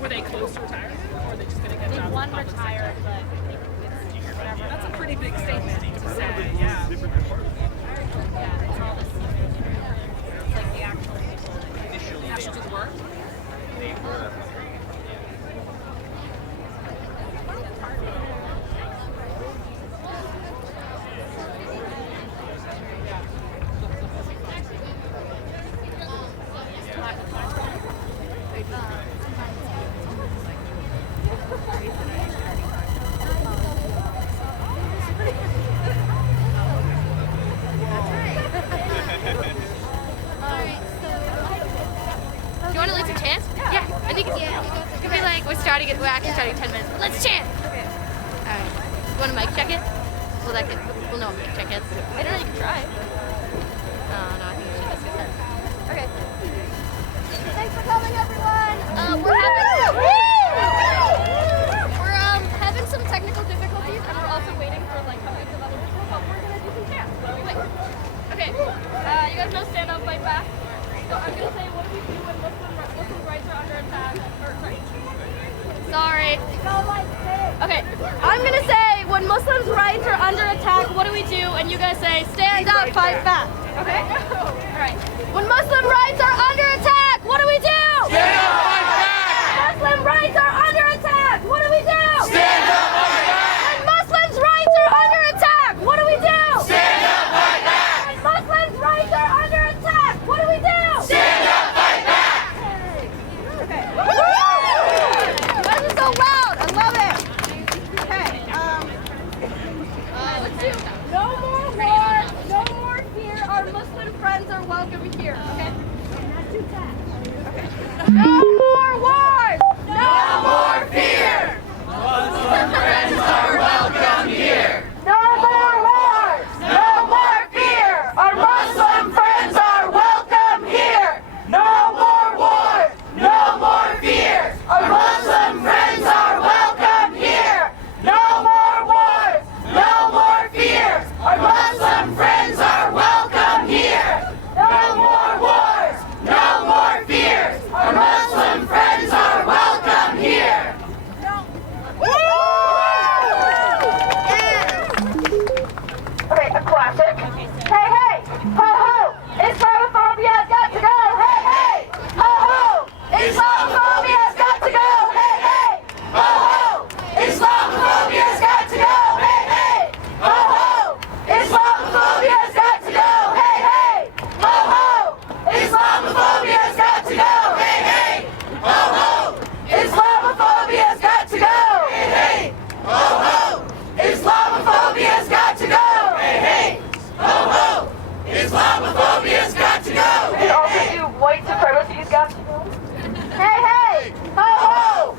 Were they close to retirement, or are they just going to get jobs? One retired, but Whatever. That's a pretty big statement to say. Yeah. it's all the seniors. It's like the actual people that Have to do the work. Do you want to leave some chants? Yeah, I think it's it could be like we're actually starting 10 minutes. Let's chant. Alright. You want a mic check it? We'll know what mic check is. I don't know, you can try. Oh no, I think it's just good. Okay. Thanks for coming, everyone. We're having some technical difficulties, and we're also waiting for like hundreds of other people, but we're gonna do some chants while we wait. Okay. You guys know stand up, fight back. So I'm gonna say, what do we do when Muslim rights are under attack? Sorry. Okay. I'm gonna say, when Muslims' rights are under attack, what do we do? And you guys say, stand up, fight back. Okay. All right. When Muslim rights are under attack, what do we do? Stand up, fight back! Muslim rights are under attack. What do we do? Stand up, fight back! When Muslims' rights are under attack, what do we do? Stand up, fight back! When Muslims' rights are under attack, what do we do? Stand up, fight back! Okay. You guys are so loud. I love it. Okay. Let's do no more war, no more fear. Our Muslim friends are welcome here. Okay. Not too fast. Okay. No more war. No more fear! Muslim friends are welcome here! No more wars. No more fear! Our Muslim friends are welcome here! No more war! No more fear! Our Muslim friends are welcome here! No more wars! No more fear! Our Muslim friends are welcome here! No more wars! No more fear! Our Muslim friends are welcome here! Okay, a classic. Hey, hey, ho, ho, Islamophobia's got to go. Hey, hey, ho, ho, Islamophobia's got to go! Hey, hey! Ho, ho! Islamophobia's got to go! Hey, hey! Ho, ho! Islamophobia's got to go! Hey, hey! Ho, ho! Islamophobia's got to go! Hey, hey! Ho, ho! Islamophobia's got to go! Hey, hey! Ho, ho! Islamophobia's got to go! Hey, hey! Ho, ho! Islamophobia's got to go! Hey, hey! white supremacy's got to go. Hey, hey! Ho, ho!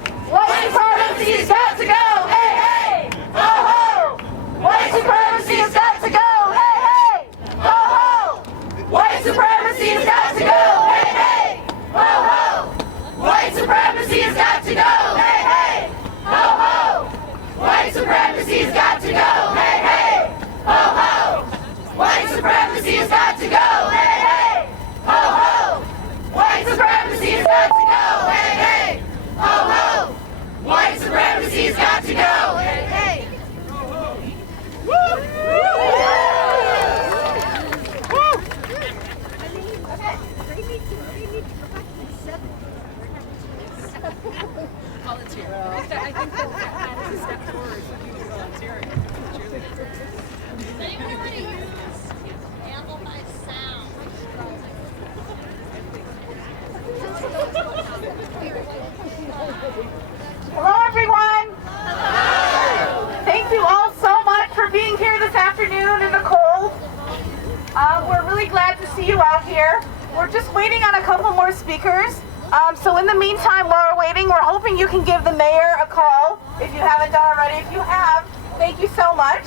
White supremacy's got to go! Hey, hey! Ho, ho! White supremacy's got to go! Hey, hey! Ho, ho! White supremacy's got to go! Hey, hey! Ho, ho! White supremacy's got to go! Hey, hey! Ho, ho! White supremacy's got to go! Hey, hey! Ho, ho! White supremacy's got to go! Hey, hey! Ho, ho! White supremacy's got to go! Hey, hey! Ho, ho! White supremacy's got to go! Hey, hey! Volunteer. I think that is a step forward for people volunteering. Hello, everyone. Thank you all so much for being here this afternoon in the cold. We're really glad to see you out here. We're just waiting on a couple more speakers. So in the meantime, while we're waiting, we're hoping you can give the mayor a call if you haven't done already. If you have, thank you so much.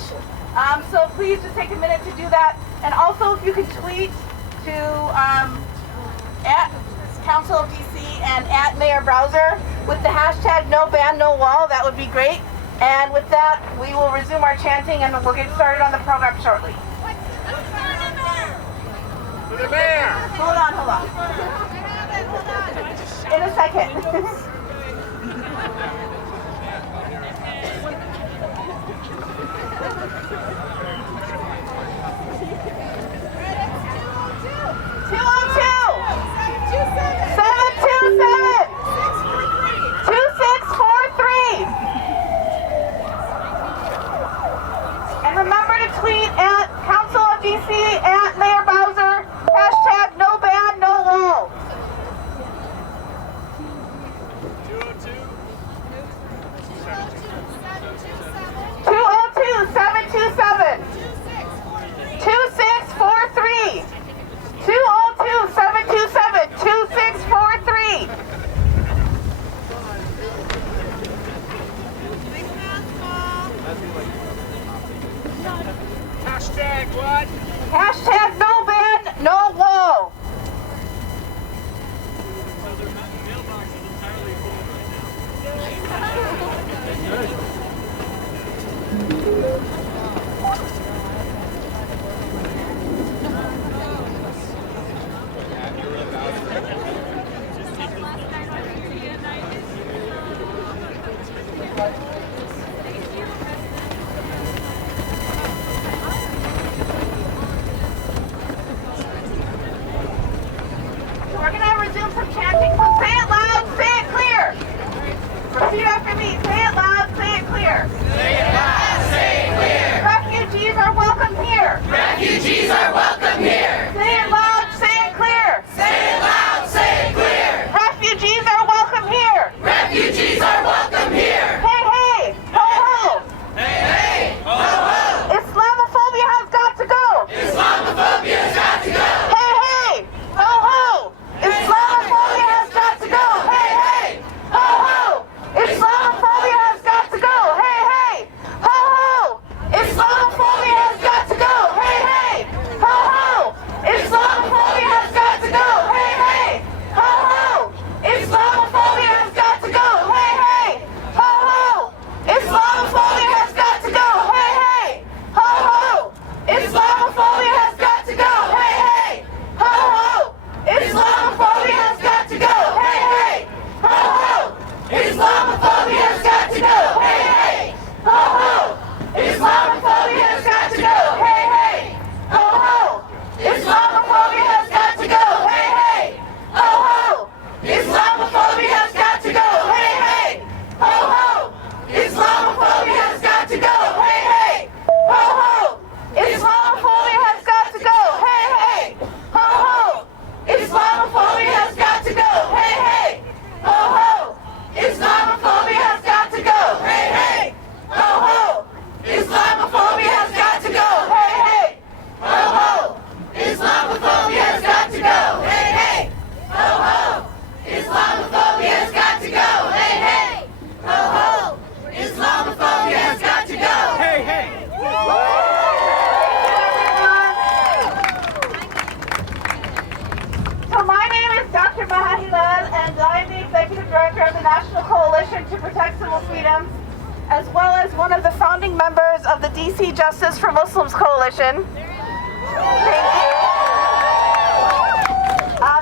So please just take a minute to do that. And also, if you could tweet to at Council of DC and at Mayor Browser with the hashtag #NoBanNoWall, that would be great. And with that, we will resume our chanting and we'll get started on the program shortly. in a second. And remember to tweet at Council of DC, at Mayor Bowser, hashtag no ban, no wall. 202-727. 2643. 202-727. 2643. Hashtag what? Hashtag no ban, no wall. So their mailbox is entirely full right now. We're going to resume some chanting, so say it loud, say it clear. Repeat after me, say it loud, say it clear. Say it loud, say it clear. Refugees are welcome here. Refugees are welcome here. Say it loud, say it clear. Say it loud, say it clear. Refugees are welcome here. Refugees are welcome here. Hey, hey, ho, ho. Hey, hey, ho, ho. Islamophobia has got to go. Islamophobia's got to go. Hey, hey, ho, ho. Islamophobia has got to go. Hey, hey, ho, ho. Islamophobia has got to go. Hey, hey, ho, ho. Islamophobia has got to go. Hey, hey, ho, ho. Islamophobia has got to go. Hey, hey, ho, ho. Islamophobia has got to go. Hey, hey, ho, ho. Islamophobia has got to go. Hey, hey, ho, ho. Islamophobia has got to go. Hey, hey, ho, ho. Islamophobia has got to go. Hey, hey, ho, ho. Islamophobia has got to go. Hey, hey, ho, ho. Islamophobia has got to go. Hey, hey, ho, ho. Islamophobia has got to go. Hey, hey, ho, ho. Islamophobia has got to go. Hey, hey, ho, ho. Islamophobia has got to go. Hey, hey, ho, ho. Islamophobia has got to go. Hey, hey, ho, ho. Islamophobia has got to go. Hey, hey, ho, ho. Islamophobia has got to go. Hey, hey, ho, ho. Islamophobia has got to go. Hey, hey, ho, ho. Islamophobia has got to go. Hey, hey, ho, ho. Islamophobia has got to go. Hey, hey, ho, ho. Islamophobia has got to go. Hey, hey! So my name is Dr. Mahadi Lal, and I'm the Executive Director of the National Coalition to Protect Civil Freedoms, as well as one of the founding members of the DC Justice for Muslims Coalition. Thank you.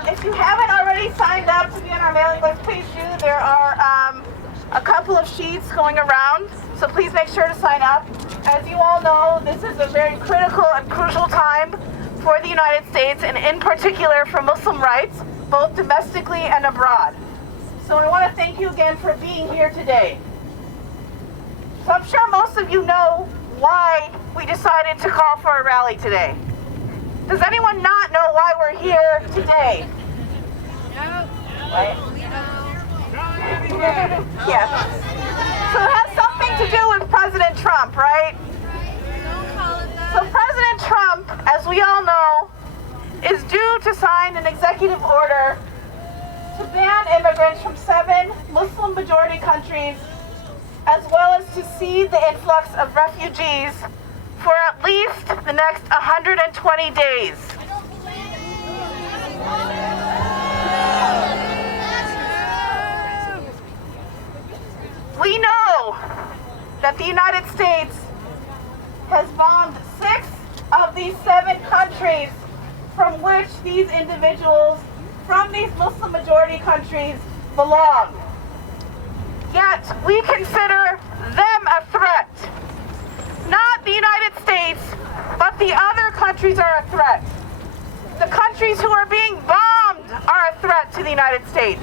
If you haven't already signed up to be on our mailing list, please do. There are a couple of sheets going around, so please make sure to sign up. As you all know, this is a very critical and crucial time for the United States, and in particular for Muslim rights, both domestically and abroad. So I want to thank you again for being here today. So I'm sure most of you know why we decided to call for a rally today. Does anyone not know why we're here today? Right? Yes. So it has something to do with President Trump, right? So President Trump, as we all know, is due to sign an executive order to ban immigrants from 7 Muslim-majority countries, as well as to cede the influx of refugees for at least the next 120 days. We know that the United States has bombed 6 of these 7 countries from which these individuals from these Muslim majority countries belong. Yet we consider them a threat. Not the United States, but the other countries are a threat. The countries who are being bombed are a threat to the United States.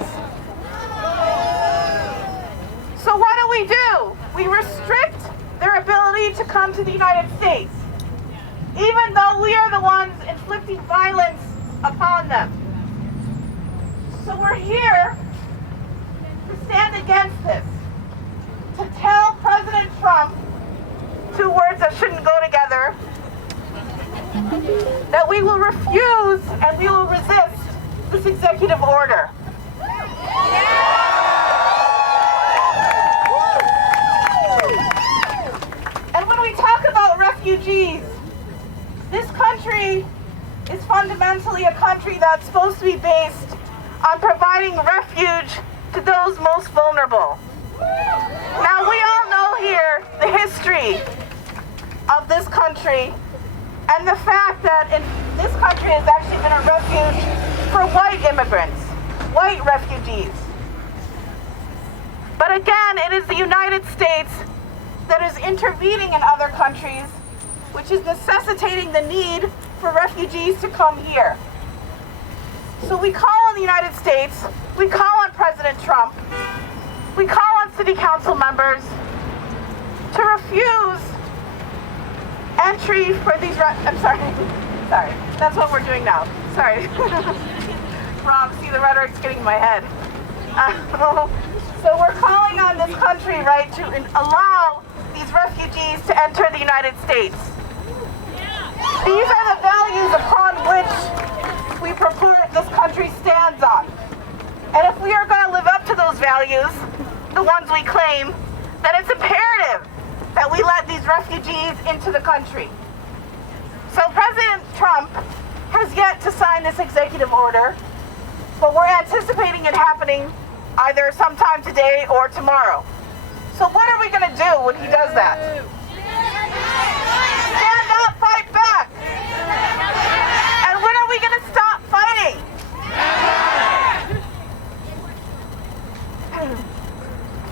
So what do? We restrict their ability to come to the United States, even though we are the ones inflicting violence upon them. So we're here to stand against this, to tell President Trump, two words that shouldn't go together, that we will refuse and we will resist this executive order. And when we talk about refugees, this country is fundamentally a country that's supposed to be based on providing refuge to those most vulnerable. Now, we all know here the history of this country and the fact that this country has actually been a refuge for white immigrants, white refugees. But again, it is the United States that is intervening in other countries, which is necessitating the need for refugees to come here. So we call on the United States, we call on President Trump, we call on city council members to refuse entry for these, sorry, that's what we're doing now, sorry. Wrong, see the rhetoric's getting in my head. So we're calling on this country, right, to allow these refugees to enter the United States. These are the values upon which we purport this country stands on. And if we are going to live up to those values, the ones we claim, then it's imperative that we let these refugees into the country. So President Trump has yet to sign this executive order, but we're anticipating it happening either sometime today or tomorrow. So what are we going to do when he does that? Stand up, fight back. And when are we going to stop fighting?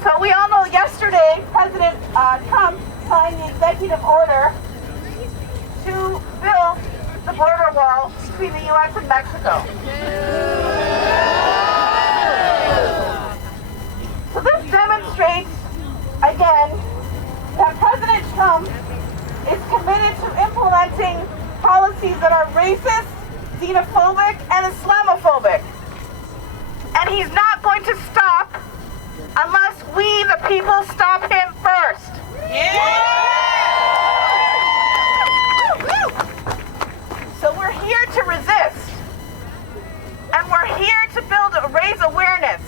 So we all know yesterday President Trump signed the executive order to build the border wall between the U.S. and Mexico. So this demonstrates, again, that President Trump is committed to implementing policies that are racist, xenophobic, and Islamophobic. And he's not going to stop unless we, the people, stop him first. So we're here to resist. And we're here to raise awareness.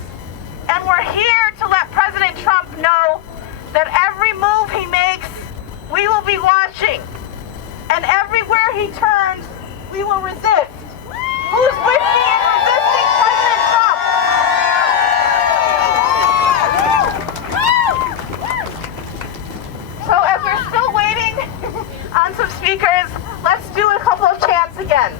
And we're here to let President Trump know that every move he makes, we will be watching. And everywhere he turns, we will resist. Who's with me in resisting President Trump? So as we're still waiting on some speakers, let's do a couple of chants again.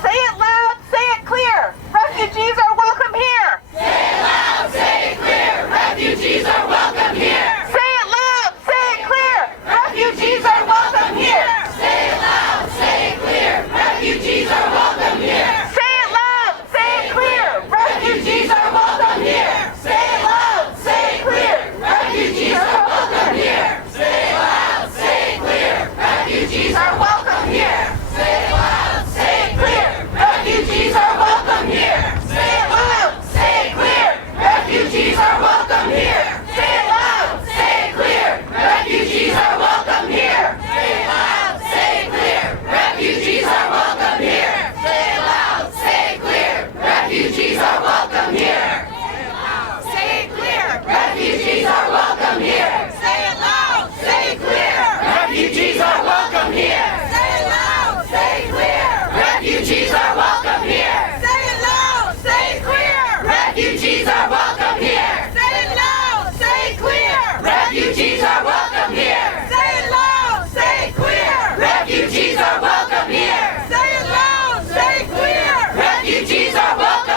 Say it loud, say it clear. Refugees are welcome here. Say it loud, say it clear. Refugees are welcome here. Say it loud, say it clear. Refugees are welcome here. Say it loud, say it clear. Refugees are welcome here. Say it loud, say it clear. Refugees are welcome here. Say it loud, say it clear. Refugees are welcome here. Say it loud, say it clear. Refugees are welcome here. Say it loud, say it clear. Refugees are welcome here. Say it loud, say it clear. Refugees are welcome here. Say it loud, say it clear. Refugees are welcome here. Say it loud, say it clear. Refugees are welcome here. Say it loud, say it clear. Refugees are welcome here. Say it clear. Refugees are welcome here. Say it loud, say it clear. Refugees are welcome here. Say it loud, say it clear. Refugees are welcome here. Say it loud, say it clear. Refugees are welcome here. Say it loud, say it clear. Refugees are welcome here. Say it loud, say it clear. Refugees are welcome here. Say it loud, say it clear. Refugees are welcome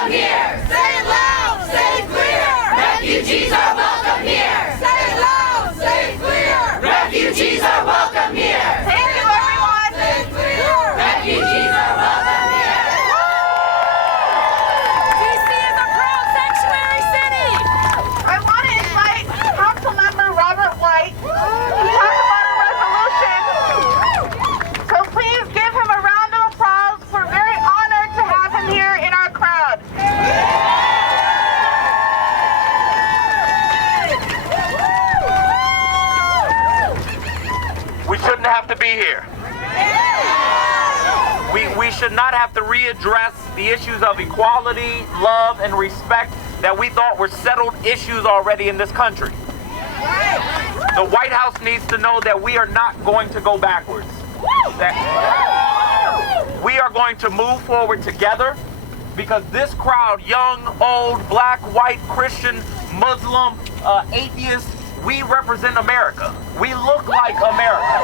be here. We should not have to readdress the issues of equality, love, and respect that we thought were settled issues already in this country. The White House needs to know that we are not going to go backwards. That we are going to move forward together, because this crowd, young, old, black, white, Christian, Muslim, atheist, we represent America. We look like America.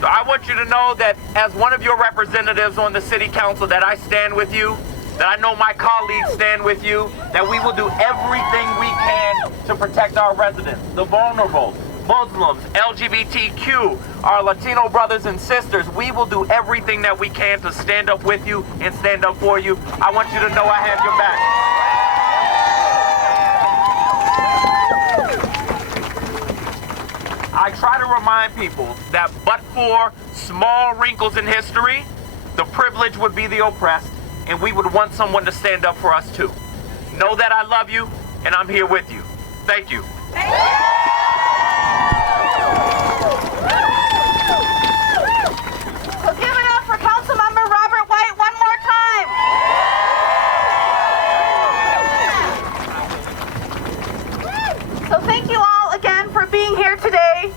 So I want you to know that as one of your representatives on the city council, that I stand with you, that I know my colleagues stand with you, that we will do everything we can to protect our residents, the vulnerable, Muslims, LGBTQ, our Latino brothers and sisters. We will do everything that we can to stand up with you and stand up for you. I want you to know I have your back. I try to remind people that but for small wrinkles in history, the privileged would be the oppressed, and we would want someone to stand up for us too. Know that I love you, and I'm here with you. Thank you. So give it up for Councilmember Robert White one more time. So thank you all again for being here today.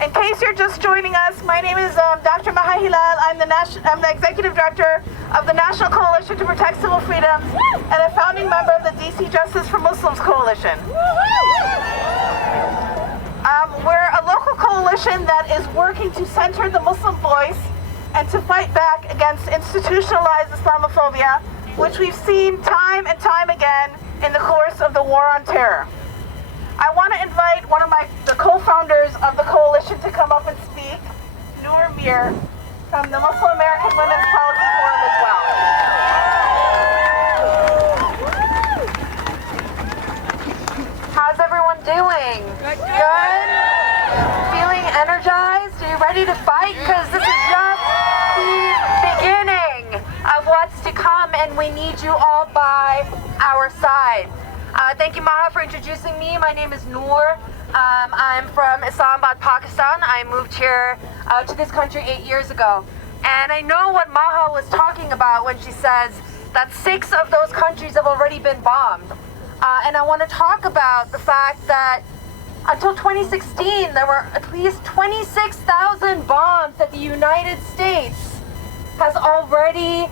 In case you're just joining us, my name is Dr. Maha Hilal. I'm the Executive Director of the National Coalition to Protect Civil Freedoms and a founding member of the DC Justice for Muslims Coalition. We're a local coalition that is working to center the Muslim voice and to fight back against institutionalized Islamophobia, which we've seen time and time again in the course of the war on terror. I want to invite one of the co-founders of the coalition to come up and speak, Noor Mir, from the Muslim American Women's Policy Forum as well. How's everyone doing? Good? Feeling energized? Are you ready to fight? Because this is just the beginning of what's to come, and we need you all by our side. Thank you, Maha, for introducing me. My name is Noor. I'm from Islamabad, Pakistan. I moved here to this country 8 years ago. And I know what Maha was talking about when she says that 6 of those countries have already been bombed. And I want to talk about the fact that until 2016, there were at least 26,000 bombs that the United States has already.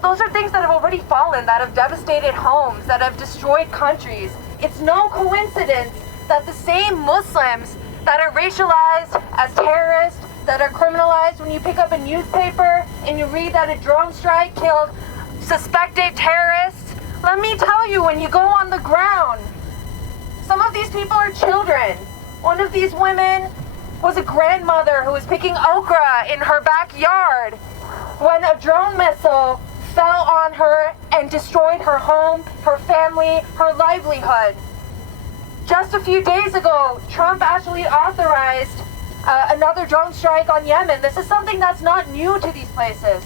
Those are things that have already fallen, that have devastated homes, that have destroyed countries. It's no coincidence that the same Muslims that are racialized as terrorists, that are criminalized when you pick up a newspaper and you read that a drone strike killed suspected terrorists. Let me tell you, when you go on the ground, some of these people are children. One of these women was a grandmother who was picking okra in her backyard when a drone missile fell on her and destroyed her home, her family, her livelihood. Just a few days ago, Trump actually authorized another drone strike on Yemen. This is something that's not new to these places.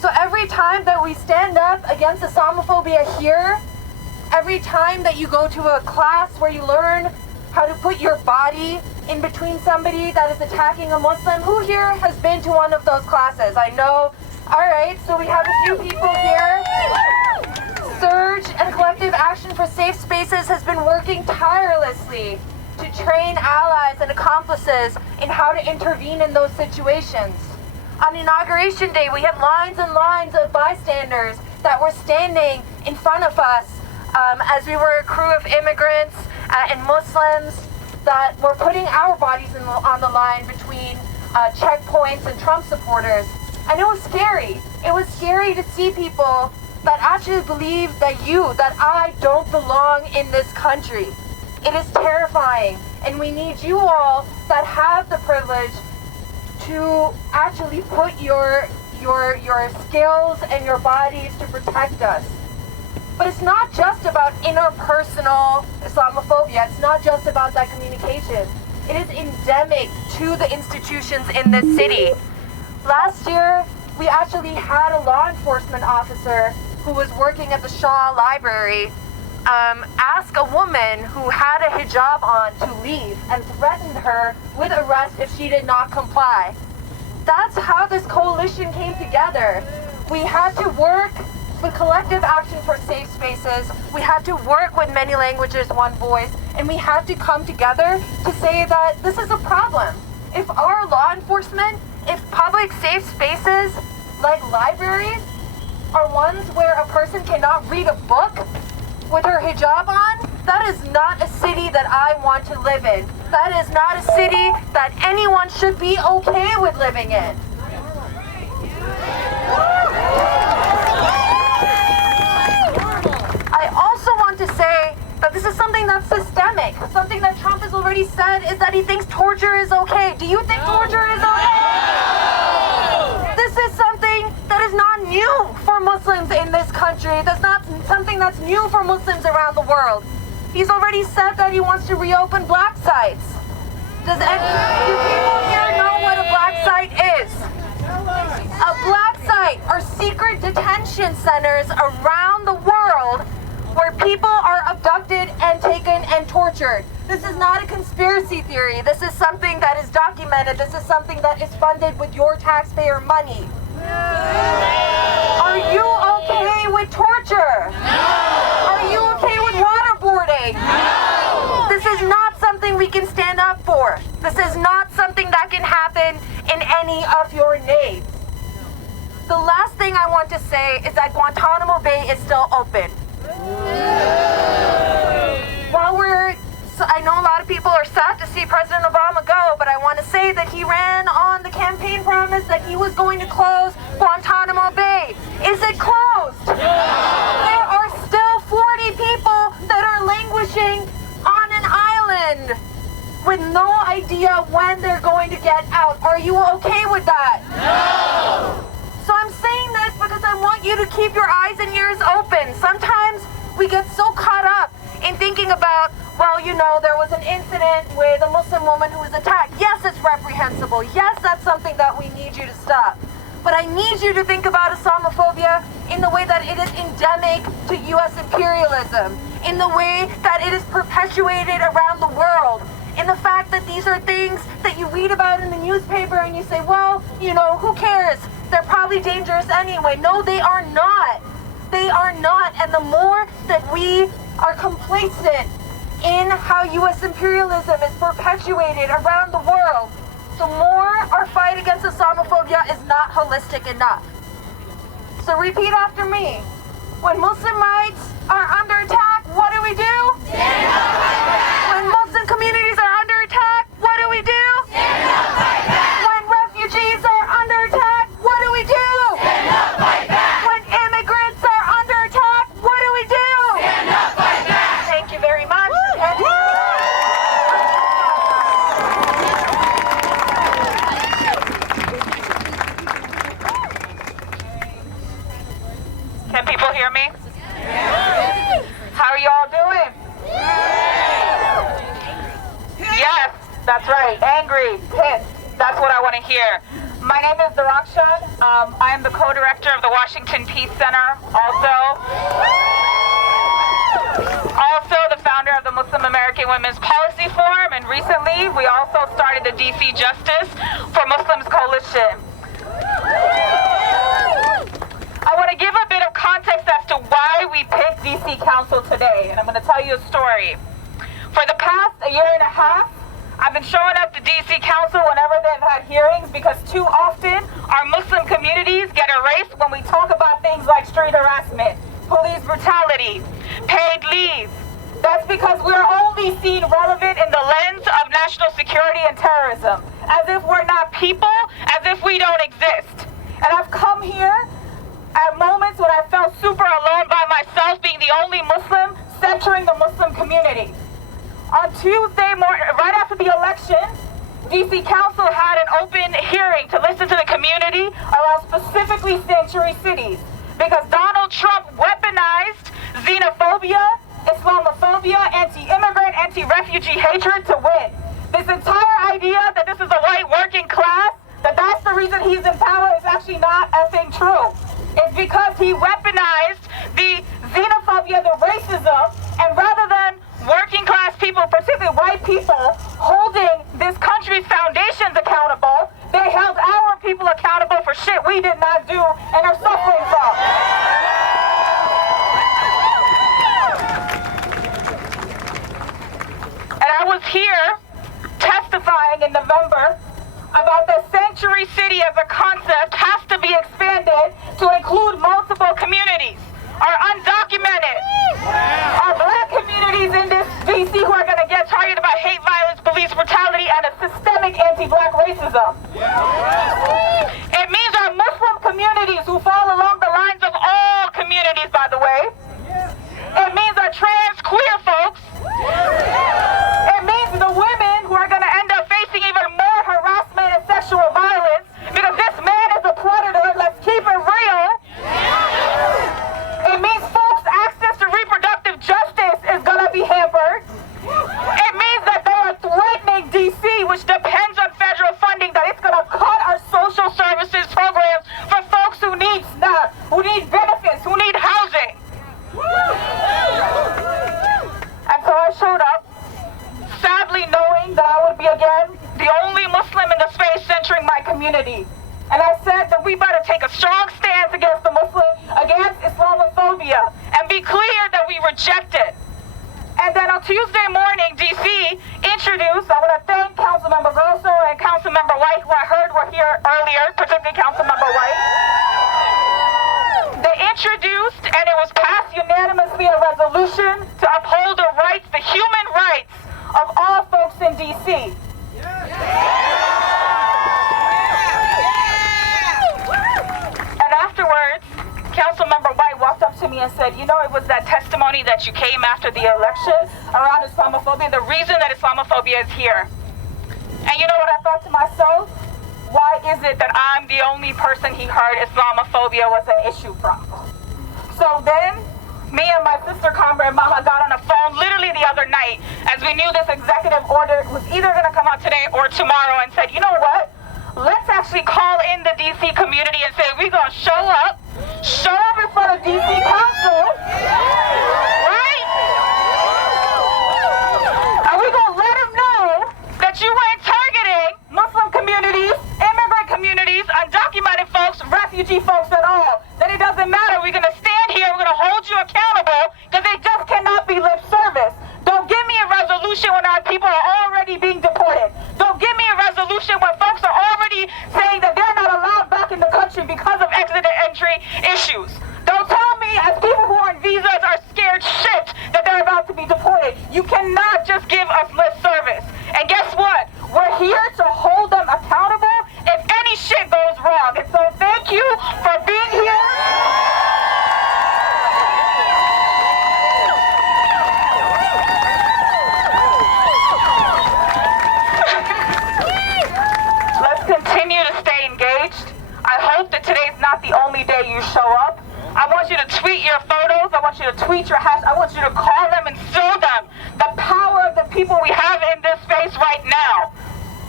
So every time that we stand up against Islamophobia here, every time that you go to a class where you learn how to put your body in between somebody that is attacking a Muslim, who here has been to one of those classes? I know. All right, so we have a few people here. Surge and Collective Action for Safe Spaces has been working tirelessly to train allies and accomplices in how to intervene in those situations. On Inauguration Day, we had lines and lines of bystanders that were standing in front of us as we were a crew of immigrants and Muslims that were putting our bodies on the line between checkpoints and Trump supporters. And it was scary. It was scary to see people that actually believe that I don't belong in this country. It is terrifying. And we need you all that have the privilege to actually put your skills and your bodies to protect us. But it's not just about interpersonal Islamophobia. It's not just about that communication. It is endemic to the institutions in this city. Last year, we actually had a law enforcement officer who was working at the Shaw Library ask a woman who had a hijab on to leave and threatened her with arrest if she did not comply. That's how this coalition came together. We had to work with collective action for safe spaces. We had to work with Many Languages, One Voice, and we had to come together to say that this is a problem. If our law enforcement, if public safe spaces like libraries are ones where a person cannot read a book with her hijab on, that is not a city that I want to live in. That is not a city that anyone should be okay with living in. I also want to say that this is something that's systemic. Something that Trump has already said is that he thinks torture is okay. Do you think torture is okay? This is something that is not new for Muslims in this country. That's not something that's new for Muslims around the world. He's already said that he wants to reopen black sites. Do people here know what a black site is? A black site are secret detention centers around the world where people are abducted and taken and tortured. This is not a conspiracy theory. This is something that is documented. This is something that is funded with your taxpayer money. Are you okay with torture? Are you okay with waterboarding? This is not something we can stand up for. This is not something that can happen in any of your names. The last thing I want to say is that Guantanamo Bay is still open. I know a lot of people are sad to see President Obama go, but I want to say that he ran on the campaign promise that he was going to close Guantanamo Bay. Is it closed? There are still 40 people that are languishing on an island with no idea when they're going to get out. Are you okay with that? No! So I'm saying this because I want you to keep your eyes and ears open. Sometimes we get so caught up in thinking about, well, you know, there was an incident with a Muslim woman who was attacked. Yes, it's reprehensible. Yes, that's something that we need you to stop. But I need you to think about Islamophobia in the way that it is endemic to U.S. imperialism, in the way that it is perpetuated around the world, in the fact that these are things that you read about in the newspaper and you say, well, you know, who cares? They're probably dangerous anyway. No, they are not. They are not. And the more that we are complacent in how U.S. imperialism is perpetuated around the world, the more our fight against Islamophobia is not holistic enough. So repeat after me. When Muslim rights are under attack, what do we do? Stand up, fight back. When Muslim communities are under attack, what do we do? Stand up, fight back. When refugees are under attack, what do we do? Stand up, fight back. When immigrants are under attack, what do we do? Stand up, fight back. Thank you very much. Can people hear me? How are you all doing? Yes, that's right. Angry, pissed. That's what I want to hear. My name is Darakshan. I am the co-director of the Washington Peace Center. Also the founder of the Muslim American Women's Policy Forum, and recently we also started the DC Justice for Muslims Coalition. I want to give a bit of context as to why we picked DC Council today, and I'm going to tell you a story. For the past a year and a half, I've been showing up to DC Council whenever they've had hearings because too often our Muslim communities get erased when we talk about things like street harassment, police brutality, paid leave. That's because we're only seen relevant in the lens of national security and terrorism, as if we're not people, as if we don't exist. And I've come here at moments when I felt super alone by myself, being the only Muslim centering the Muslim community. On Tuesday morning, right after the election, DC Council had an open hearing to listen to the community around specifically sanctuary cities, because Donald Trump weaponized xenophobia, Islamophobia, anti-immigrant, anti-refugee hatred to win. This entire idea that this is a white working class, that's the reason he's in power, is actually not effing true. It's because he weaponized the xenophobia, the racism, And rather than working class people, particularly white people, holding this country's foundations accountable, they held our people accountable for shit we did not do and are suffering from. And I was here testifying in November about the Sanctuary City as a concept has to be expanded to include multiple communities. Our undocumented, our black communities in this DC who are going to get targeted by hate violence, police brutality, and a systemic anti-black racism. It means our Muslim communities who fall along the lines of all communities, by the way. It means our trans queer folks. It means the women who are going to end up facing even more harassment and sexual violence because this man is a predator. Let's keep it real. It means folks' access to reproductive justice is going to be hampered. It means that they are threatening DC, which depends on federal funding, that it's going to cut our social services programs for folks who need SNAP, who need benefits, who need housing. And so I showed up, sadly knowing that I would be again the only Muslim in the space centering my community. And I said that we better take a strong stance against against Islamophobia, and be clear that we reject it. And then on Tuesday morning, DC introduced, I want to thank Councilmember Grosso and Councilmember White, who I heard were here earlier, particularly Councilmember White. They introduced, and it was passed unanimously, a resolution to uphold the rights, the human rights of all folks in DC. And afterwards, Councilmember White walked up to me and said, you know, it was that testimony that you came after the election around Islamophobia, the reason that Islamophobia is here. And you know what I thought to myself? Why is it that I'm the only person he heard Islamophobia was an issue from? So then, me and my sister Comrade Maha got on the phone literally the other night as we knew this executive order was either going to come out today or tomorrow, and said, you know what? Let's actually call in the DC community and say, we're going to show up in front of DC Council, right? And we're going to let them know that you ain't targeting Muslim communities, immigrant communities, undocumented folks, refugee folks at all. That it doesn't matter. We're going to stand here, we're going to hold you accountable, because it just cannot be lip service. Don't give me a resolution when our people are already being deported. Don't give me a resolution when folks are already saying that they're not allowed back in the country because of exit and entry issues. Don't tell me, as people who are on visas are scared shit, that they're about to be deported. You cannot just give us lip service. And guess what? We're here to hold them accountable if any shit goes wrong. And so thank you for being here. Let's continue to stay engaged. I hope that today's not the only day you show up. I want you to tweet your photos. I want you to tweet your hash. I want you to call them and sue them. The power of the people we have in this space right now.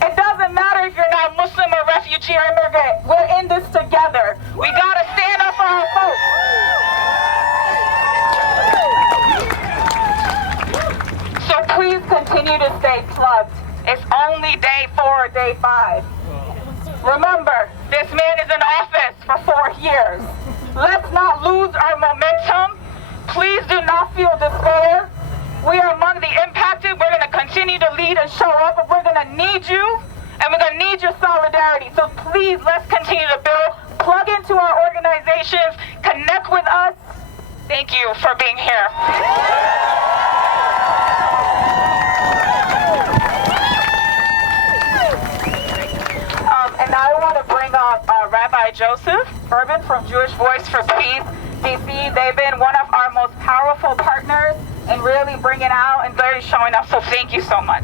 It doesn't matter if you're not Muslim or refugee or immigrant. We're in this together. We gotta stand up for our folks. So please continue to stay plugged. It's only day 4 or day 5. Remember, this man is in office for 4 years. Let's not lose our momentum. Please do not feel despair. We are among the impacted. We're going to continue to lead and show up, but we're going to need you, and we're going to need your solidarity. So please, let's continue to build. Plug into our organizations. Connect with us. Thank you for being here. And now I want to bring up Rabbi Joseph Urban from Jewish Voice for Peace, DC. They've been one of our most powerful partners in really bringing out and really showing up. So thank you so much.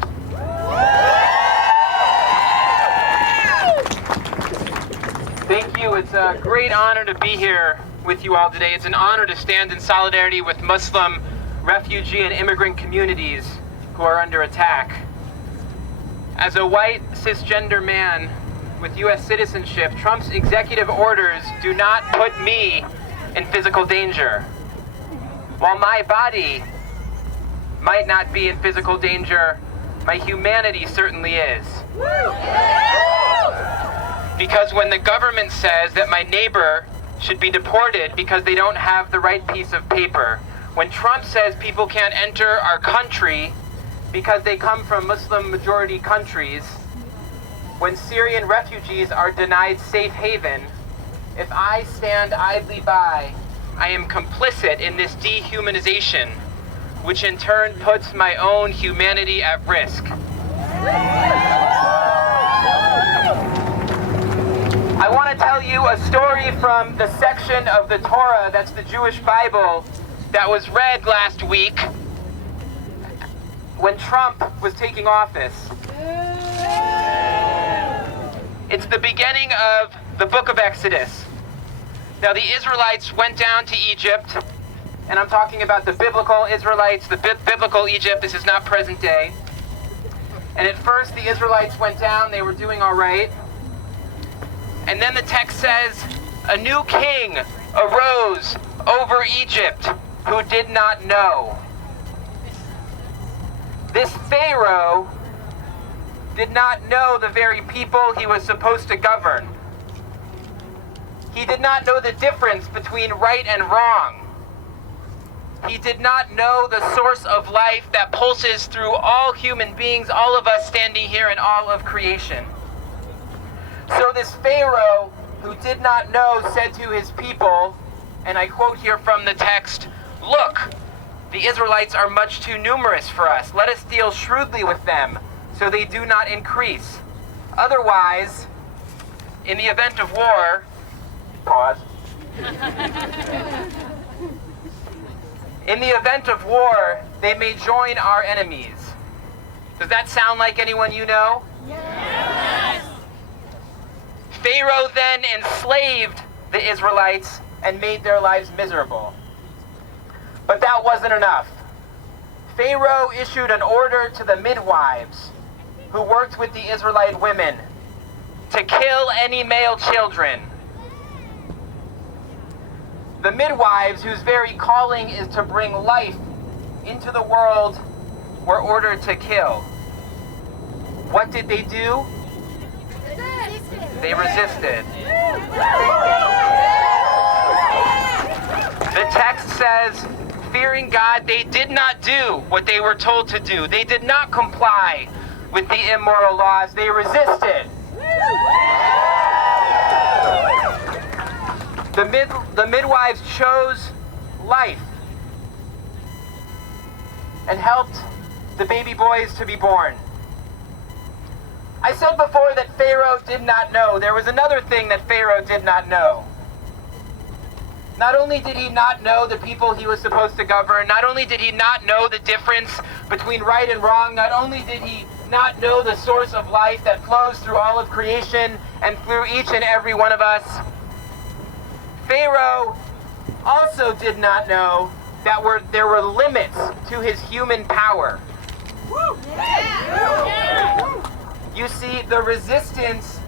Thank you. It's a great honor to be here with you all today. It's an honor to stand in solidarity with Muslim, refugee, and immigrant communities who are under attack. As a white, cisgender man with U.S. citizenship, Trump's executive orders do not put me in physical danger. While my body might not be in physical danger, my humanity certainly is. Because when the government says that my neighbor should be deported because they don't have the right piece of paper, when Trump says people can't enter our country because they come from Muslim majority countries, when Syrian refugees are denied safe haven, if I stand idly by, I am complicit in this dehumanization, which in turn puts my own humanity at risk. I want to tell you a story from the section of the Torah, that's the Jewish Bible, that was read last week when Trump was taking office. It's the beginning of the book of Exodus. Now the Israelites went down to Egypt, and I'm talking about the biblical Israelites, the biblical Egypt. This is not present day. And at first the Israelites went down, they were doing all right. And then the text says, a new king arose over Egypt who did not know. This Pharaoh did not know the very people he was supposed to govern. He did not know the difference between right and wrong. He did not know the source of life that pulses through all human beings, all of us standing here in all of creation. So this Pharaoh, who did not know, said to his people, and I quote here from the text, "Look, the Israelites are much too numerous for us. Let us deal shrewdly with them, so they do not increase. Otherwise, in the event of war," pause. "In the event of war, they may join our enemies." Does that sound like anyone you know? Yes. Pharaoh then enslaved the Israelites and made their lives miserable. But that wasn't enough. Pharaoh issued an order to the midwives who worked with the Israelite women to kill any male children. The midwives, whose very calling is to bring life into the world, were ordered to kill. What did they do? They resisted. The text says, fearing God, they did not do what they were told to do. They did not comply with the immoral laws. They resisted. The midwives chose life and helped the baby boys to be born. I said before that Pharaoh did not know. There was another thing that Pharaoh did not know. Not only did he not know the people he was supposed to govern, not only did he not know the difference between right and wrong, not only did he not know the source of life that flows through all of creation and through each and every one of us, Pharaoh also did not know that there were limits to his human power. You see, the resistance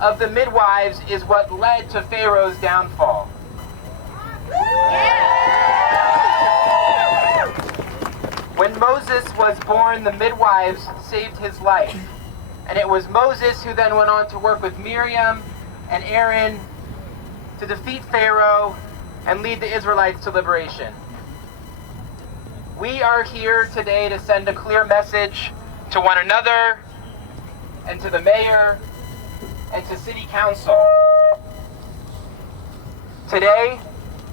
of the midwives is what led to Pharaoh's downfall. When Moses was born, the midwives saved his life. And it was Moses who then went on to work with Miriam and Aaron to defeat Pharaoh and lead the Israelites to liberation. We are here today to send a clear message to one another and to the mayor and to city council. Today,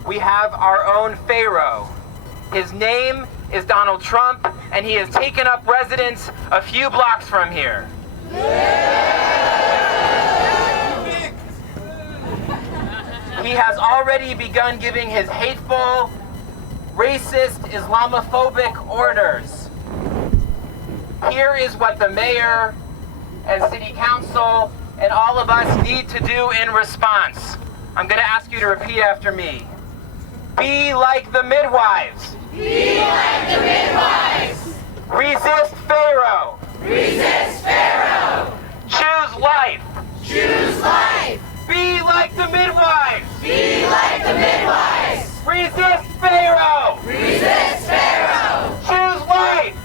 we have our own Pharaoh. His name is Donald Trump, and he has taken up residence a few blocks from here. He has already begun giving his hateful, racist, Islamophobic orders. Here is what the mayor and city council and all of us need to do in response. I'm going to ask you to repeat after me. Be like the midwives. Be like the midwives. Resist Pharaoh. Resist Pharaoh. Choose life. Choose life. Be like the midwives. Be like the midwives. Resist Pharaoh. Resist Pharaoh. Choose life.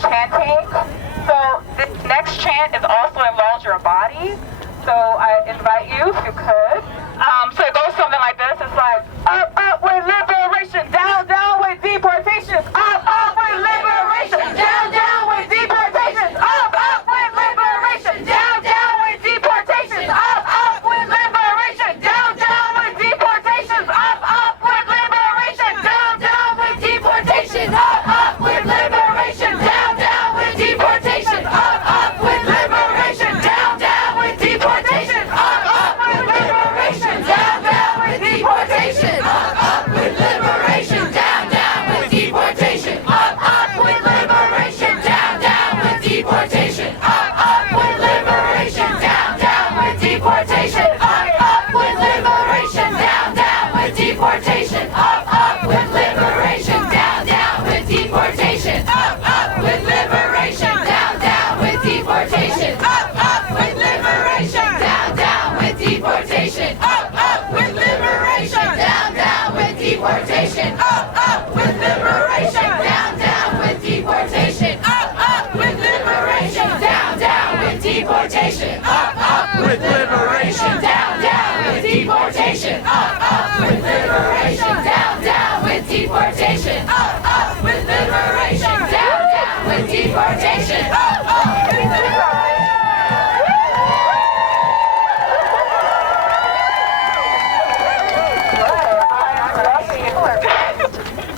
chanting. So this next chant is also involves your body. So I invite you, if you could. So it goes something like this. It's like, up, up with liberation, down, down with deportations, up with liberation, down, down with deportations, up with liberation, down, down with deportations, up with liberation, down, down with deportations, up with liberation, down, down with deportations, up with liberation, down, down with deportations, up with liberation, down, down with deportations, up with liberation, down, down with deportation, up with liberation, down, down with deportation, up with liberation, down, down with deportation, up with liberation, down, down with deportation, up with liberation, down, down with deportation, up with liberation, down, down with deportation, up with liberation, down, down with deportation, up with liberation, down, down with deportation, up with liberation, down, down with deportation, up with liberation, down, down with deportation, up with liberation, down, down with deportation, up with liberation, down, down with deportation, up with liberation, down, down with deportation, up with liberation, down, down with deportation, up with liberation.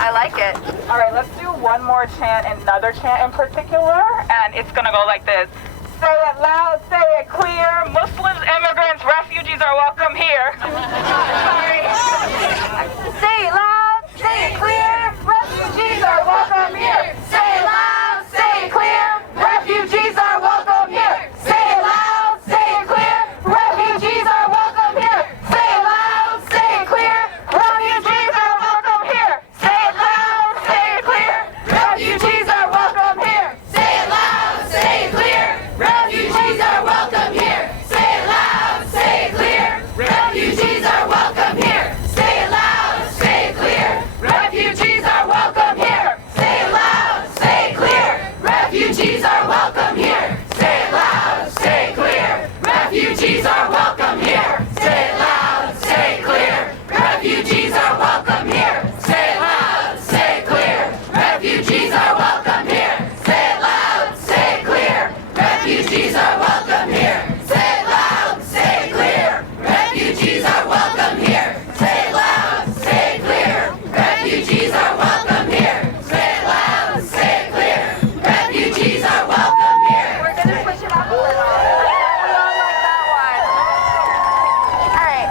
I like it. All right, let's do one more chant, another chant in particular, and it's gonna go like this. Say it loud, say it clear. Muslims, immigrants, refugees are welcome here. Sorry. Say it loud, say it clear. Refugees are welcome here. Say it loud, say it clear. Refugees are welcome here. Say it loud, say it clear. Refugees are welcome here. Say it loud, say it clear. Refugees are welcome here. Say it loud, say it clear. Refugees are welcome here. Say it loud, say it clear. Refugees are welcome here. Say it loud, say it clear. Refugees are welcome here. Say it loud, say it clear. Refugees are welcome here. Say it loud, say it clear. Refugees are welcome here. Say it loud, say it clear. Refugees are welcome here. Say it loud, say it clear. Refugees are welcome here. Say it loud, say it clear. Refugees are welcome here. Say it loud, say it clear. Refugees are welcome here. Say it loud, say it clear. Refugees are welcome here. Say it loud, say it clear. Refugees are welcome here. Say it loud, say it clear. Refugees are welcome here. We're gonna push it up a little. We all like that one. All right.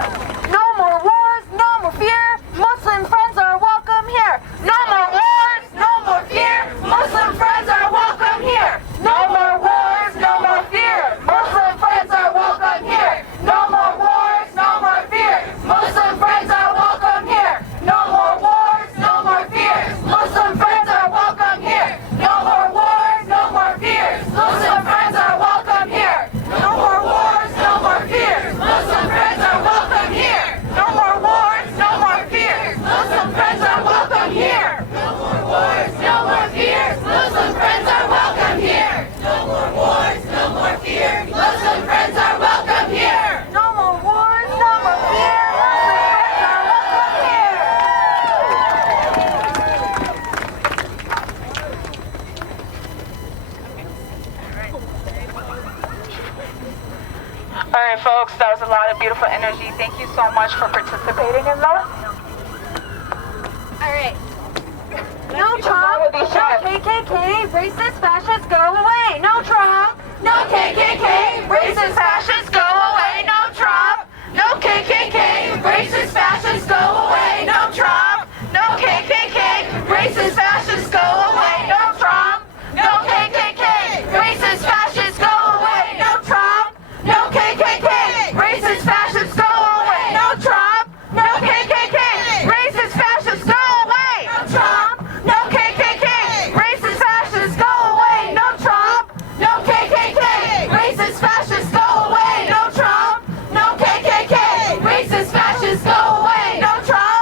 No more wars, no more fear. Muslim friends are welcome here. No more wars, no more fear. Muslim friends are welcome here. No more wars, no more fear. Muslim friends are welcome here. No more wars, no more fear. Muslim friends are welcome here. No more wars, no more fears. Muslim friends are welcome here. No more wars, no more fears. Muslim friends are welcome here. No more wars, no more fears. Muslim friends are welcome here. No more wars, no more fears. Muslim friends are welcome here. No more wars, no more fears. Muslim friends are welcome here. No more wars, no more fears. Muslim friends are welcome here. No more wars, no more fears. All right, folks, that was a lot of beautiful energy. Thank you so much for participating in that. All right. No Trump, no KKK, racist fascists go away. No Trump, no KKK, racist fascists go away. No Trump, no KKK, racist fascists go away. No Trump, no KKK, racist fascists go away. No Trump, no KKK, racist fascists go away. No Trump, no KKK, racist fascists go away. No Trump, no KKK, racist fascists go away. No Trump, no KKK, racist fascists go away. No Trump, no KKK, racist fascists go away. No Trump, no KKK, racist fascists go away. No Trump.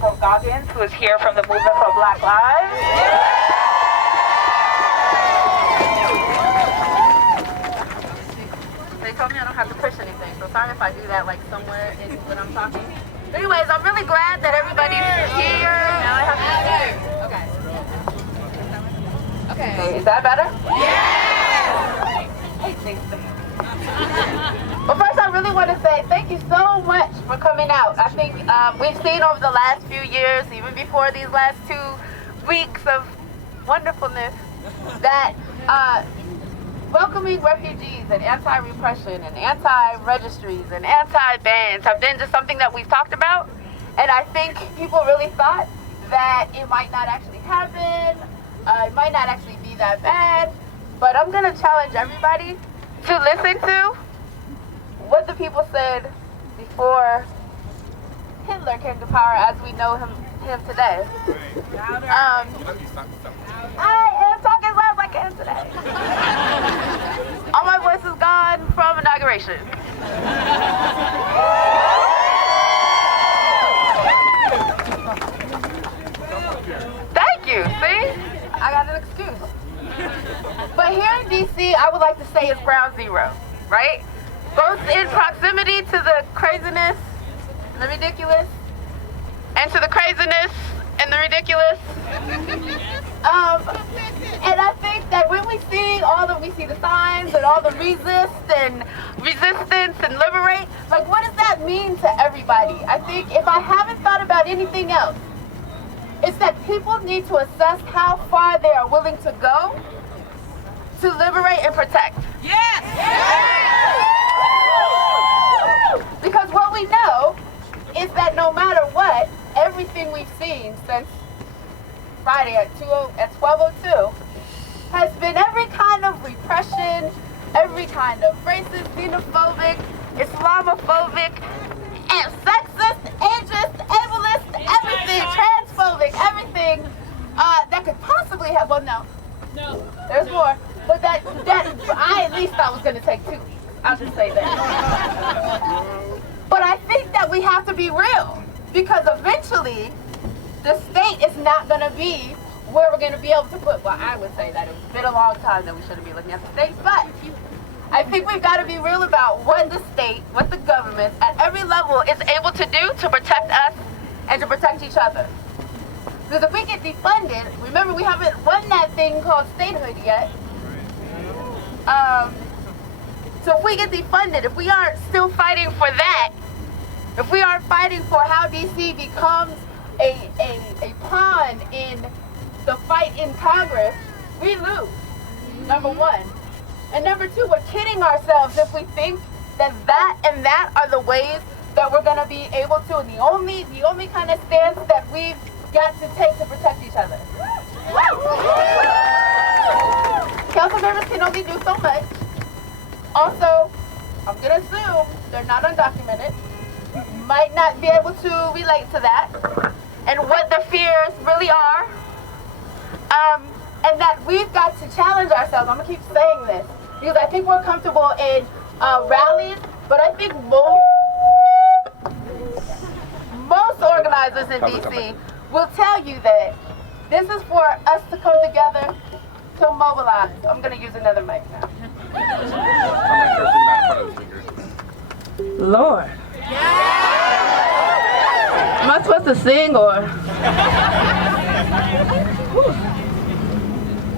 April Goggins, who is here from the Movement for Black Lives. They told me I don't have to push anything, so sorry if I do that like somewhere in when I'm talking. Anyways, I'm really glad that everybody's here. Now I have to... Okay, is that better? Yeah! Hey, thanks. But first, I really want to say thank you so much for coming out. I think we've seen over the last few years, even before these last 2 weeks of wonderfulness, that welcoming refugees and anti-repression and anti-registries and anti-bans have been just something that we've talked about. And I think people really thought that it might not actually happen, it might not actually be that bad. But I'm going to challenge everybody to listen to what the people said before Hitler came to power as we know him today. I am talking as loud as I can today. All my voice is gone from inauguration. Thank you, see? I got an excuse. But here in DC, I would like to say it's ground zero, right? Both in proximity to the craziness and the ridiculous, and to the craziness and the ridiculous. And I think that when we see the signs and all the resistance and liberate, like what does that mean to everybody? I think if I haven't thought about anything else, it's that people need to assess how far they are willing to go to liberate and protect. Yes! Because what we know is that no matter what, everything we've seen since Friday at 12:02 has been every kind of repression, every kind of racist, xenophobic, Islamophobic, and sexist, ageist, ableist, everything, transphobic, everything that could possibly have, well, no, there's more, but that I at least thought was going to take 2 weeks. I'll just say that. But I think that we have to be real, because eventually the state is not going to be where we're going to be able to put, well, I would say that it's been a long time that we shouldn't be looking at the state, but I think we've got to be real about what the state, what the government at every level is able to do to protect us and to protect each other. Because if we get defunded, remember we haven't won that thing called statehood yet. So if we get defunded, if we aren't still fighting for that, if we aren't fighting for how DC becomes a pawn in the fight in Congress, we lose, number one. And number two, we're kidding ourselves if we think that that are the ways that we're going to be able to, and the only kind of stance that we've got to take to protect each other. Council members can only do so much. Also, I'm going to assume they're not undocumented, might not be able to relate to that, and what the fears really are, and that we've got to challenge ourselves. I'm going to keep saying this, because I think we're comfortable in rallies, but I think most organizers in DC will tell you that this is for us to come together to mobilize. I'm going to use another mic now. Lord. Am I supposed to sing or?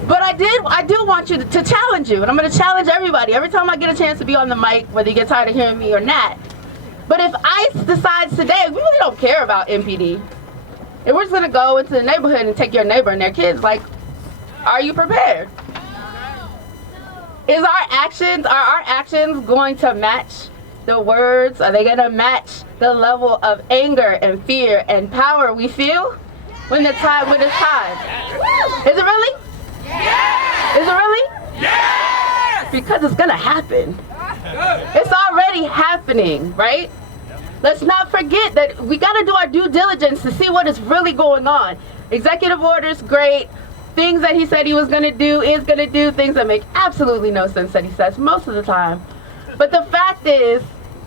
But I do want you to challenge you, and I'm going to challenge everybody every time I get a chance to be on the mic, whether you get tired of hearing me or not. But if ICE decides today, we really don't care about MPD, and we're just going to go into the neighborhood and take your neighbor and their kids, like, are you prepared? Are our actions going to match the words? Are they going to match the level of anger and fear and power we feel when it's time? Is it really? Yes! Is it really? Yes! Because it's going to happen. It's already happening, right? Let's not forget that we got to do our due diligence to see what is really going on. Executive orders, great. Things that he said he was going to do, is going to do, things that make absolutely no sense that he says most of the time. But the fact is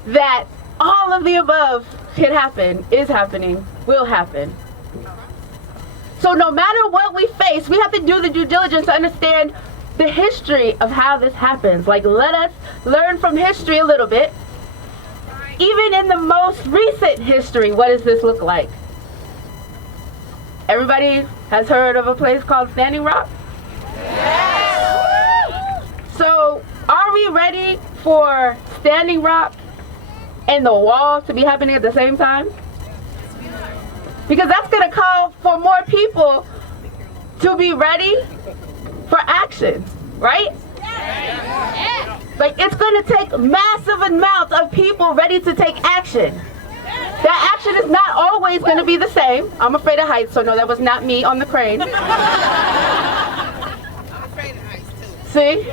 that all of the above can happen, is happening, will happen. So no matter what we face, we have to do the due diligence to understand the history of how this happens. Like, let us learn from history a little bit. Even in the most recent history, what does this look like? Everybody has heard of a place called Standing Rock? Yes. So, are we ready for Standing Rock and the wall to be happening at the same time? Because that's going to call for more people to be ready for action, right? Yes. Like, it's going to take massive amounts of people ready to take action. That action is not always going to be the same. I'm afraid of heights, so no, that was not me on the crane. See?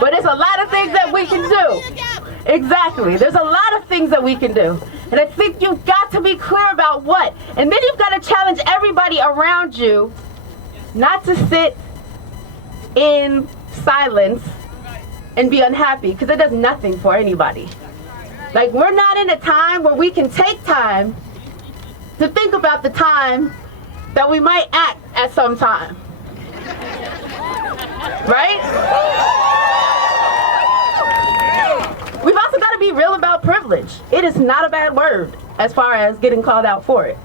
But there's a lot of things that we can do. Exactly. There's a lot of things that we can do. And I think you've got to be clear about what. And then you've got to challenge everybody around you not to sit in silence and be unhappy, because it does nothing for anybody. Like, we're not in a time where we can take time to think about the time that we might act at some time. Right? We've also got to be real about privilege. It is not a bad word as far as getting called out for it.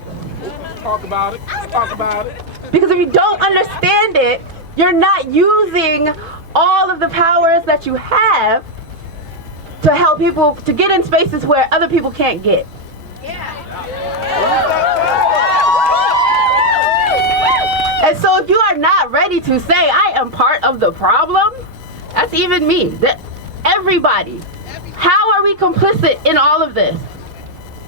Talk about it. Talk about it. Because if you don't understand it, you're not using all of the powers that you have to help people to get in spaces where other people can't get. And so if you are not ready to say, I am part of the problem, that's even me, everybody. How are we complicit in all of this?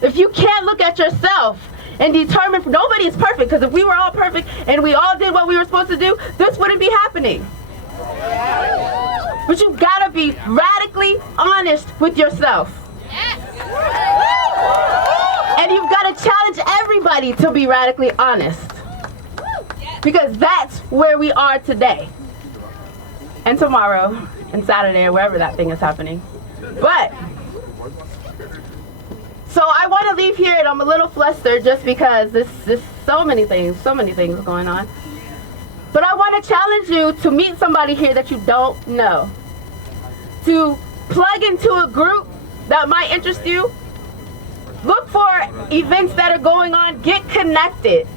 If you can't look at yourself and determine, nobody is perfect, because if we were all perfect and we all did what we were supposed to do, this wouldn't be happening. But you've got to be radically honest with yourself. And you've got to challenge everybody to be radically honest. Because that's where we are today. And tomorrow, and Saturday, or wherever that thing is happening. But, so I want to leave here, and I'm a little flustered just because there's so many things going on. But I want to challenge you to meet somebody here that you don't know. To plug into a group that might interest you. Look for events that are going on. Get connected.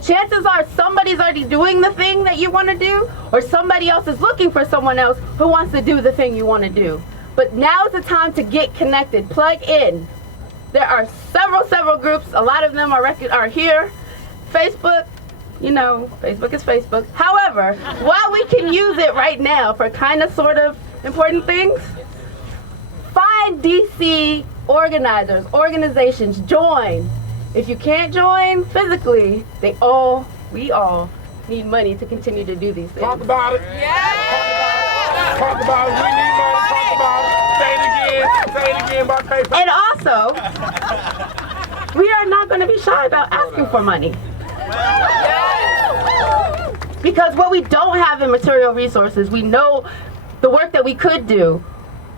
Chances are somebody's already doing the thing that you want to do, or somebody else is looking for someone else who wants to do the thing you want to do. But now is the time to get connected. Plug in. There are several groups. A lot of them are here. Facebook. You know, Facebook is Facebook. However, while we can use it right now for kind of sort of important things, find DC organizers, organizations, join. If you can't join physically, we all need money to continue to do these things. Talk about it. Yeah. Talk about it. We need money. Talk about it. Say it again. Say it again about paper. And also, we are not going to be shy about asking for money. Because what we don't have in material resources, we know the work that we could do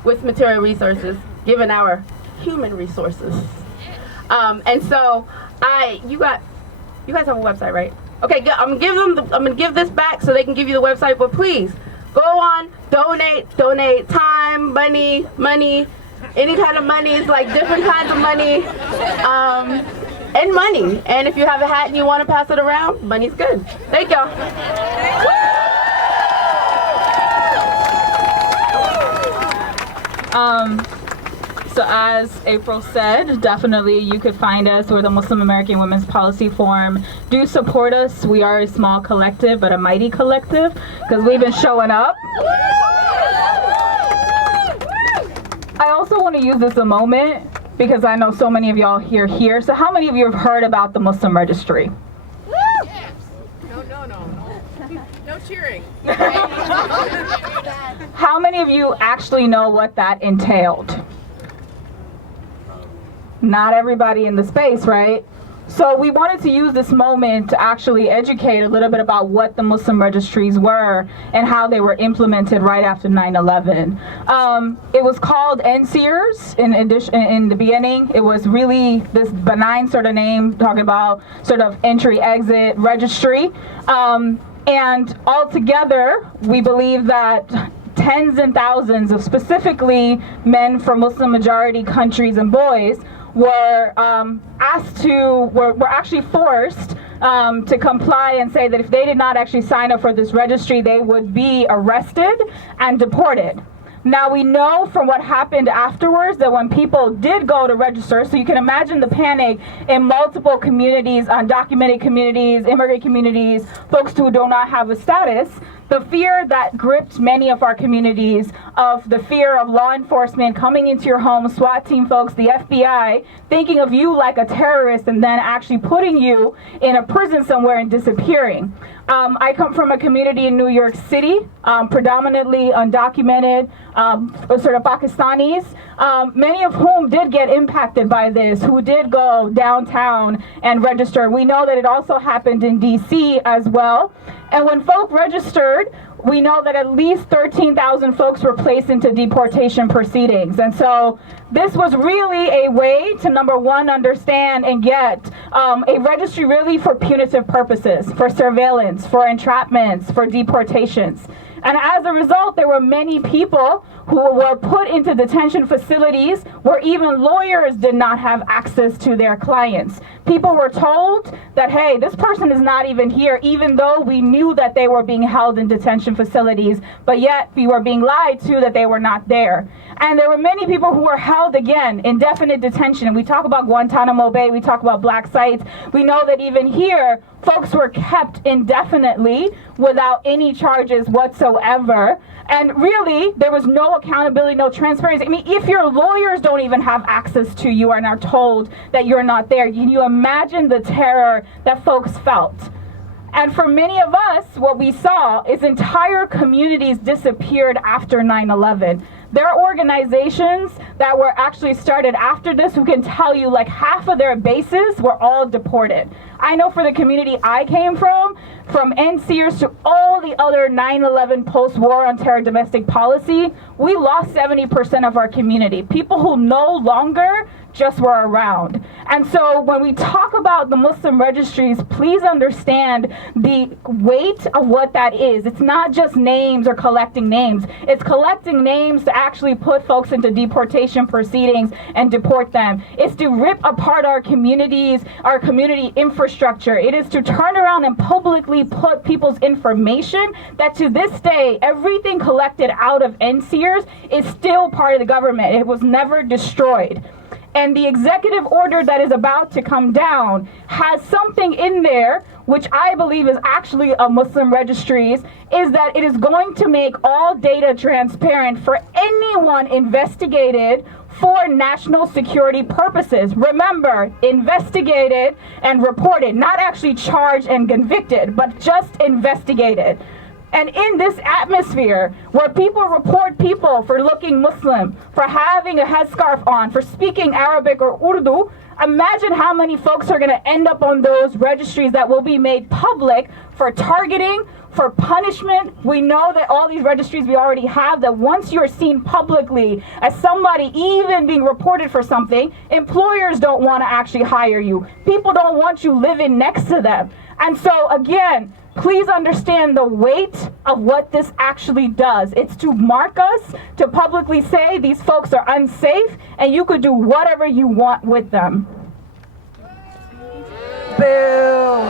with material resources, given our human resources. And so, you guys have a website, right? Okay, good. I'm gonna give this back so they can give you the website. But please go on, donate time, money, any kind of money. It's like different kinds of money. And money. And if you have a hat and you want to pass it around, money's good. Thank y'all. So as April said, definitely you could find us. We're the Muslim American Women's Policy Forum. Do support us. We are a small collective, but a mighty collective, because we've been showing up. I also want to use this a moment, because I know so many of y'all here. So how many of you have heard about the Muslim Registry? Yes. No. No cheering. How many of you actually know what that entailed? Not everybody in the space, right? So we wanted to use this moment to actually educate a little bit about what the Muslim registries were and how they were implemented right after 9/11. It was called NSEERS in the beginning. It was really this benign sort of name, talking about sort of entry-exit registry. And altogether, we believe that tens and thousands of specifically men from Muslim majority countries and boys were were actually forced to comply and say that if they did not actually sign up for this registry, they would be arrested and deported. Now we know from what happened afterwards that when people did go to register, so you can imagine the panic in multiple communities, undocumented communities, immigrant communities, folks who do not have a status, the fear that gripped many of our communities of the fear of law enforcement coming into your home, SWAT team folks, the FBI, thinking of you like a terrorist and then actually putting you in a prison somewhere and disappearing. I come from a community in New York City, predominantly undocumented, sort of Pakistanis, many of whom did get impacted by this, who did go downtown and register. We know that it also happened in DC as well. And when folk registered, we know that at least 13,000 folks were placed into deportation proceedings. And so this was really a way to, number one, understand and get a registry really for punitive purposes, for surveillance, for entrapments, for deportations. And as a result, there were many people who were put into detention facilities where even lawyers did not have access to their clients. People were told that, hey, this person is not even here, even though we knew that they were being held in detention facilities, but yet we were being lied to that they were not there. And there were many people who were held, again, indefinite detention. We talk about Guantanamo Bay, we talk about black sites. We know that even here, folks were kept indefinitely without any charges whatsoever. And really, there was no accountability, no transparency. I mean, if your lawyers don't even have access to you and are told that you're not there, can you imagine the terror that folks felt? And for many of us, what we saw is entire communities disappeared after 9/11. There are organizations that were actually started after this who can tell you like half of their bases were all deported. I know for the community I came from NSEERS to all the other 9/11 post-war on terror domestic policy, we lost 70% of our community. People who no longer just were around. And so when we talk about the Muslim registries, please understand the weight of what that is. It's not just names or collecting names. It's collecting names to actually put folks into deportation proceedings and deport them. It's to rip apart our communities, our community infrastructure. It is to turn around and publicly put people's information that to this day, everything collected out of NSEERS is still part of the government. It was never destroyed. And the executive order that is about to come down has something in there, which I believe is actually a Muslim registries, is that it is going to make all data transparent for anyone investigated for national security purposes. Remember, investigated and reported, not actually charged and convicted, but just investigated. And in this atmosphere where people report people for looking Muslim, for having a headscarf on, for speaking Arabic or Urdu, imagine how many folks are going to end up on those registries that will be made public for targeting, for punishment. We know that all these registries we already have, that once you're seen publicly as somebody even being reported for something, employers don't want to actually hire you. People don't want you living next to them. And so again, please understand the weight of what this actually does. It's to mark us, to publicly say these folks are unsafe and you could do whatever you want with them. Boo.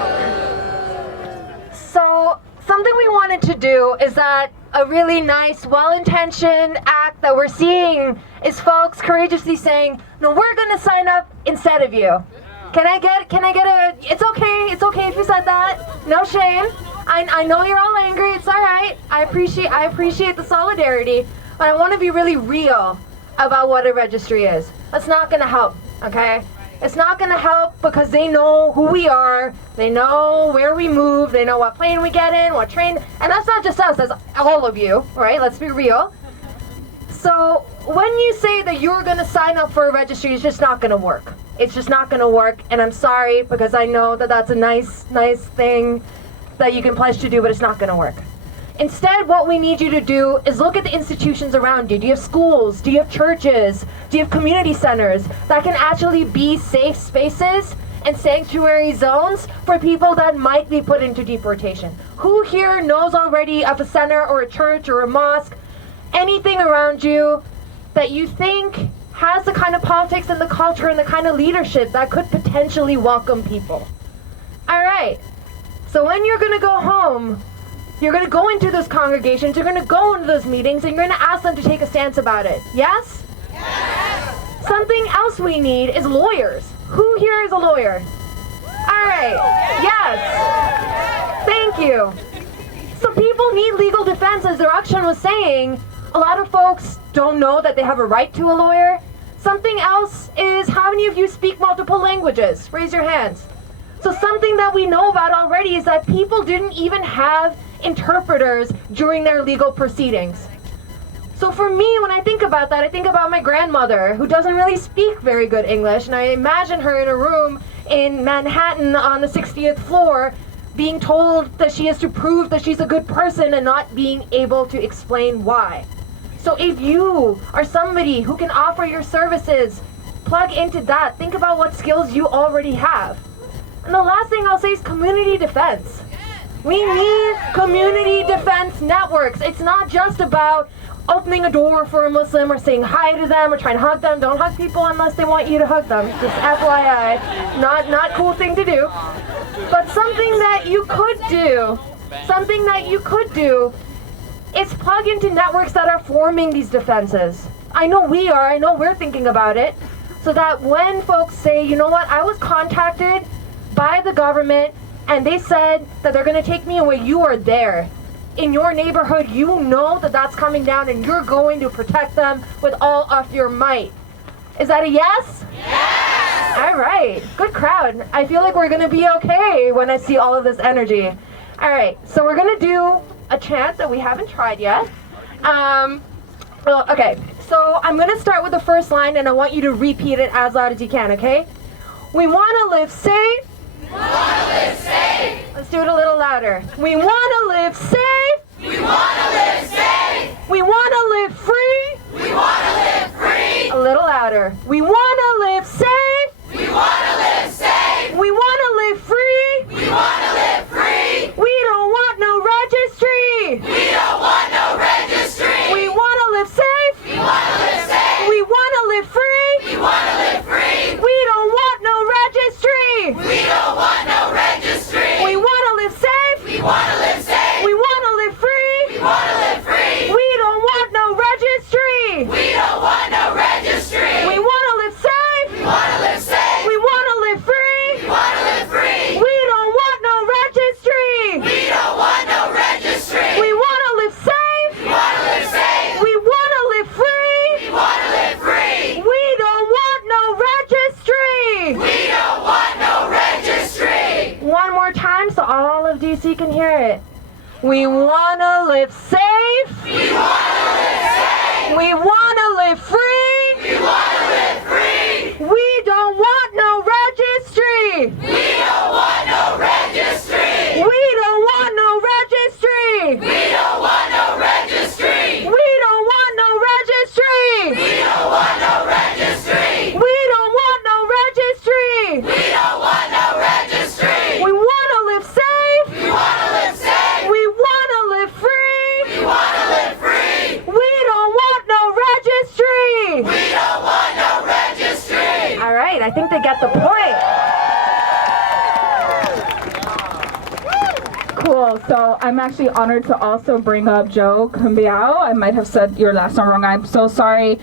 So something we wanted to do is that a really nice, well-intentioned act that we're seeing is folks courageously saying, no, we're gonna sign up instead of you. Can I get a, it's okay if you said that, no shame. I know you're all angry, it's all right. I appreciate the solidarity, but I want to be really real about what a registry is. That's not gonna help, okay? It's not gonna help because they know who we are, they know where we move, they know what plane we get in, what train, and that's not just us, that's all of you, right? Let's be real. So when you say that you're gonna sign up for a registry, it's just not gonna work. It's just not going to work, and I'm sorry because I know that that's a nice thing that you can pledge to do, but it's not going to work. Instead, what we need you to do is look at the institutions around you. Do you have schools? Do you have churches? Do you have community centers that can actually be safe spaces and sanctuary zones for people that might be put into deportation? Who here knows already of a center or a church or a mosque, anything around you that you think has the kind of politics and the culture and the kind of leadership that could potentially welcome people? All right. So when you're going to go home, you're going to go into those congregations, you're going to go into those meetings, and you're going to ask them to take a stance about it. Yes? Yes! Something else we need is lawyers. Who here is a lawyer? All right. Yes. Thank you. So people need legal defense, as Direction was saying. A lot of folks don't know that they have a right to a lawyer. Something else is, how many of you speak multiple languages? Raise your hands. So something that we know about already is that people didn't even have interpreters during their legal proceedings. So for me, when I think about that, I think about my grandmother, who doesn't really speak very good English, and I imagine her in a room in Manhattan on the 60th floor being told that she has to prove that she's a good person and not being able to explain why. So if you are somebody who can offer your services, plug into that. Think about what skills you already have. And the last thing I'll say is community defense. We need community defense networks. It's not just about opening a door for a Muslim or saying hi to them or trying to hug them. Don't hug people unless they want you to hug them. Just FYI. Not cool thing to do. But something that you could do is plug into networks that are forming these defenses. I know we're thinking about it. So that when folks say, you know what, I was contacted by the government and they said that they're going to take me away, you are there. In your neighborhood, you know that that's coming down and you're going to protect them with all of your might. Is that a yes? Yes! All right, good crowd. I feel like we're going to be okay when I see all of this energy. All right, so we're going to do a chant that we haven't tried yet. Okay, so I'm going to start with the first line and I want you to repeat it as loud as you can, okay? We want to live safe. We want to live safe. Let's do it a little louder. We want to live safe. We want to live safe. We want to live free. We want to live free. A little louder. We want to live safe. We want to live safe. We want to live free. We want to live free. We don't want no registry. We don't want no registry. We want to live safe. We want to live safe. We want to live free. We want to live free. We don't want no registry. We don't want no registry. We want to live safe. We want to live safe. We want to live free. We want to live free. We don't want no registry. We don't want no registry. We want to live safe. We want to live safe. We want to live free. We want to live free. We don't want no registry. We don't want no registry. We want to live safe. We want to live safe. We want to live free. We want to live free. We don't want no registry. We don't want no registry. One more time so all of DC can hear it. We want to live safe. We want to live safe. We want to live free. We want to live free. We don't want no registry. We don't want no registry. We don't want no registry. We don't want no registry. We don't want no registry. We don't want no registry. We don't want no registry. We don't want no registry. We want to live safe. We want to live safe. We want to live free. We want to live free. We don't want no registry. We don't want no registry. All right, I think they get the point. Cool. So I'm actually honored to also bring up Joe Cambiao. I might have said your last name wrong. I'm so sorry.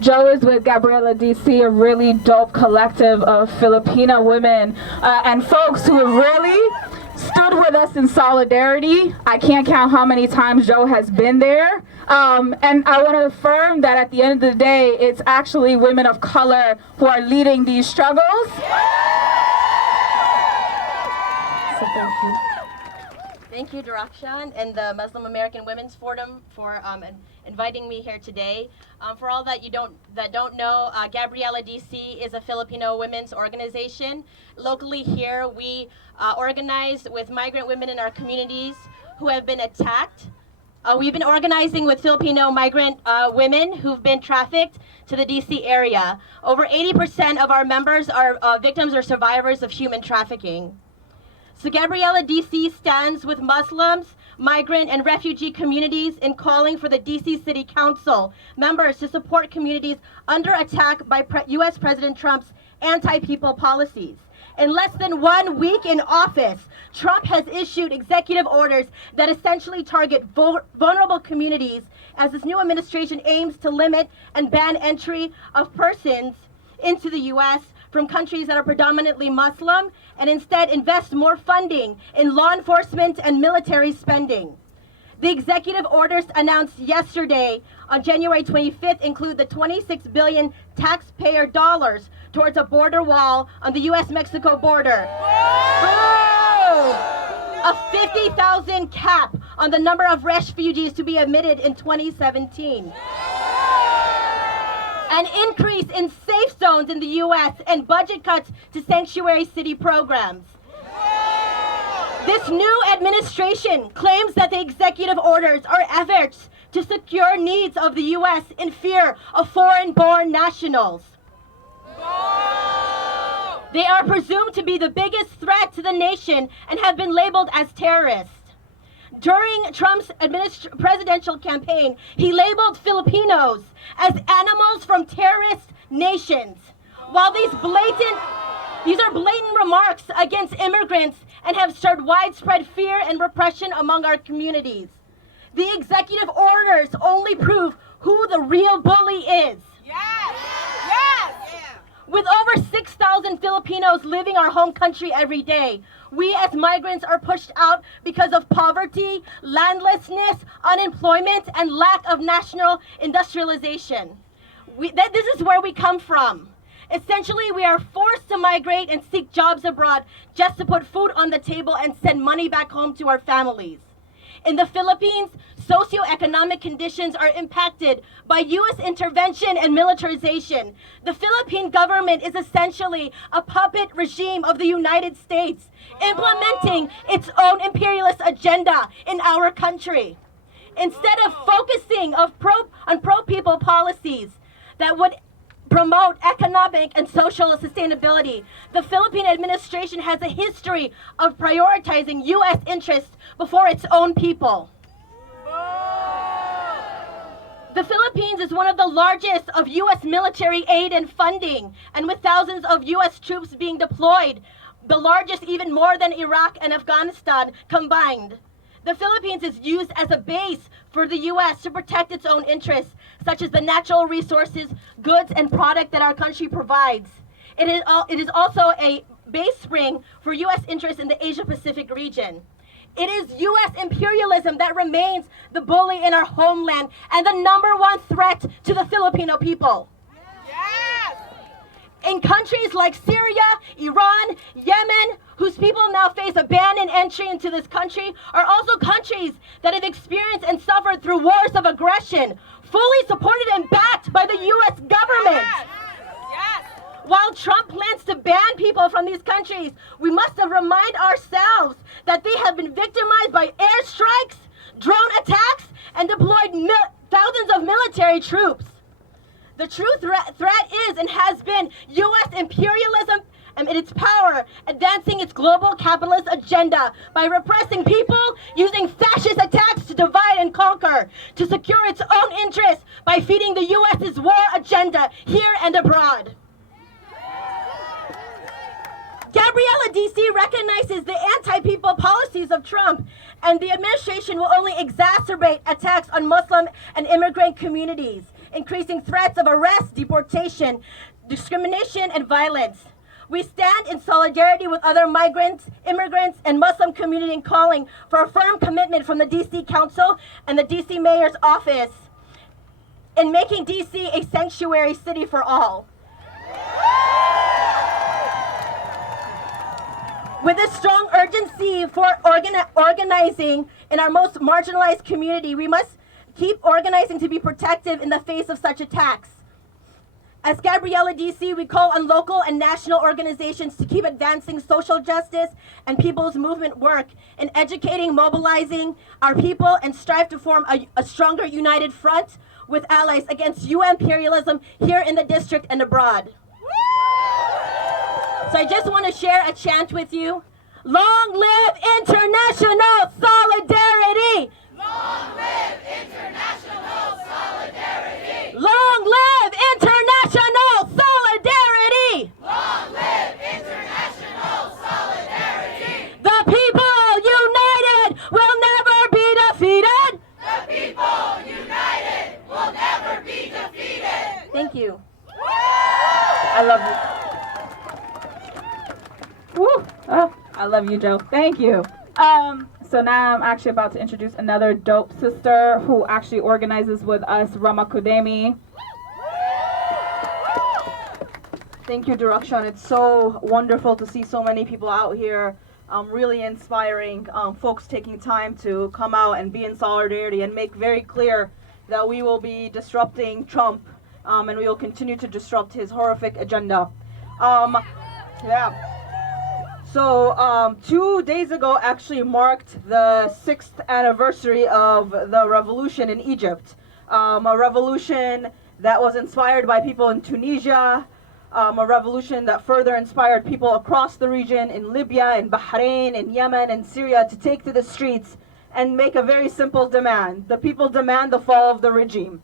Joe is with Gabriela DC, a really dope collective of Filipina women and folks who have really stood with us in solidarity. I can't count how many times Joe has been there. And I want to affirm that at the end of the day, it's actually women of color who are leading these struggles. So thank you. Thank you, Darakshan, and the Muslim American Women's Forum for inviting me here today. For all that don't know, Gabriela DC is a Filipino women's organization. Locally here, we organize with migrant women in our communities who have been attacked. We've been organizing with Filipino migrant women who've been trafficked to the DC area. Over 80% of our members are victims or survivors of human trafficking. So Gabriela DC stands with Muslims, migrant, and refugee communities in calling for the DC City Council members to support communities under attack by US President Trump's anti-people policies. In less than 1 week in office, Trump has issued executive orders that essentially target vulnerable communities as this new administration aims to limit and ban entry of persons into the U.S. from countries that are predominantly Muslim and instead invest more funding in law enforcement and military spending. The executive orders announced yesterday on January 25th include the $26 billion taxpayer dollars towards a border wall on the U.S.-Mexico border. A 50,000 cap on the number of refugees to be admitted in 2017. An increase in safe zones in the U.S. and budget cuts to sanctuary city programs. This new administration claims that the executive orders are efforts to secure needs of the U.S. in fear of foreign-born nationals. They are presumed to be the biggest threat to the nation and have been labeled as terrorists. During Trump's presidential campaign, he labeled Filipinos as animals from terrorist nations. While these are blatant remarks against immigrants and have stirred widespread fear and repression among our communities. The executive orders only prove who the real bully is. Yes! Yes! With over 6,000 Filipinos leaving our home country every day, we as migrants are pushed out because of poverty, landlessness, unemployment, and lack of national industrialization. This is where we come from. Essentially, we are forced to migrate and seek jobs abroad just to put food on the table and send money back home to our families. In the Philippines, socioeconomic conditions are impacted by U.S. intervention and militarization. The Philippine government is essentially a puppet regime of the United States, implementing its own imperialist agenda in our country. Instead of focusing on pro-people policies that would promote economic and social sustainability, the Philippine administration has a history of prioritizing U.S. interests before its own people. The Philippines is one of the largest of U.S. military aid and funding, and with thousands of U.S. troops being deployed, the largest even more than Iraq and Afghanistan combined. The Philippines is used as a base for the U.S. to protect its own interests, such as the natural resources, goods, and product that our country provides. It is also a base spring for U.S. interests in the Asia-Pacific region. It is U.S. imperialism that remains the bully in our homeland and the #1 threat to the Filipino people. Yes! In countries like Syria, Iran, Yemen, whose people now face a ban in entry into this country, are also countries that have experienced and suffered through wars of aggression, fully supported and backed by the U.S. government. Yes! Yes! While Trump plans to ban people from these countries, we must remind ourselves that they have been victimized by airstrikes, drone attacks, and deployed thousands of military troops. The true threat is and has been U.S. imperialism and its power, advancing its global capitalist agenda by repressing people, using fascist attacks to divide and conquer, to secure its own interests by feeding the U.S.'s war agenda here and abroad. Gabriela DC recognizes the anti-people policies of Trump, and the administration will only exacerbate attacks on Muslim and immigrant communities, increasing threats of arrest, deportation, discrimination, and violence. We stand in solidarity with other migrants, immigrants, and Muslim community in calling for a firm commitment from the DC Council and the DC Mayor's office in making DC a sanctuary city for all. With a strong urgency for organizing in our most marginalized community, we must keep organizing to be protective in the face of such attacks. As Gabriella DC, we call on local and national organizations to keep advancing social justice and people's movement work in educating, mobilizing our people, and strive to form a stronger united front with allies against UN imperialism here in the district and abroad. So I just want to share a chant with you. Long live international solidarity! Long live international solidarity! Long live international solidarity! Long live international solidarity! The people united will never be defeated! The people united will never be defeated! Thank you. I love you. Woo. Oh, I love you, Joe. Thank you. So now I'm actually about to introduce another dope sister who actually organizes with us, Rama Kudemi. Thank you, Direction. It's so wonderful to see so many people out here. Really inspiring folks taking time to come out and be in solidarity and make very clear that we will be disrupting Trump and we will continue to disrupt his horrific agenda. So 2 days ago actually marked the 6th anniversary of the revolution in Egypt. A revolution that was inspired by people in Tunisia, a revolution that further inspired people across the region in Libya, in Bahrain, in Yemen, and Syria to take to the streets and make a very simple demand. The people demand the fall of the regime.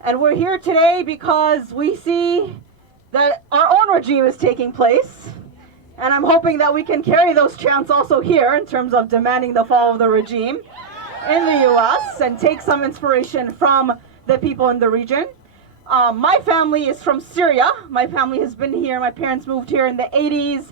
And we're here today because we see that our own regime is taking place. And I'm hoping that we can carry those chants also here in terms of demanding the fall of the regime in the US and take some inspiration from the people in the region. My family is from Syria. My family has been here. My parents moved here in the 80s,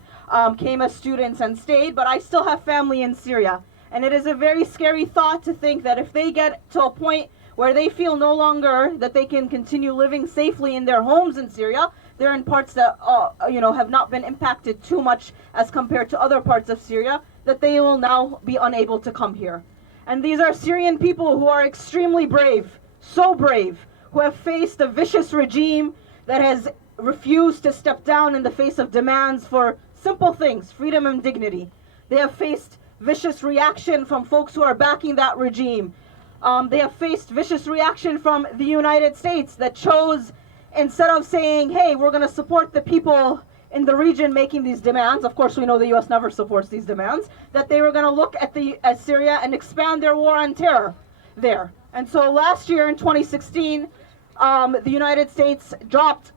came as students and stayed, but I still have family in Syria. And it is a very scary thought to think that if they get to a point where they feel no longer that they can continue living safely in their homes in Syria, they're in parts that have not been impacted too much as compared to other parts of Syria, that they will now be unable to come here. And these are Syrian people who are extremely brave, so brave, who have faced a vicious regime that has refused to step down in the face of demands for simple things, freedom and dignity. They have faced vicious reaction from folks who are backing that regime. They have faced vicious reaction from the United States that chose, instead of saying, hey, we're going to support the people in the region making these demands, of course we know the US never supports these demands, that they were going to look at Syria and expand their war on terror there. And so last year in 2016, the United States dropped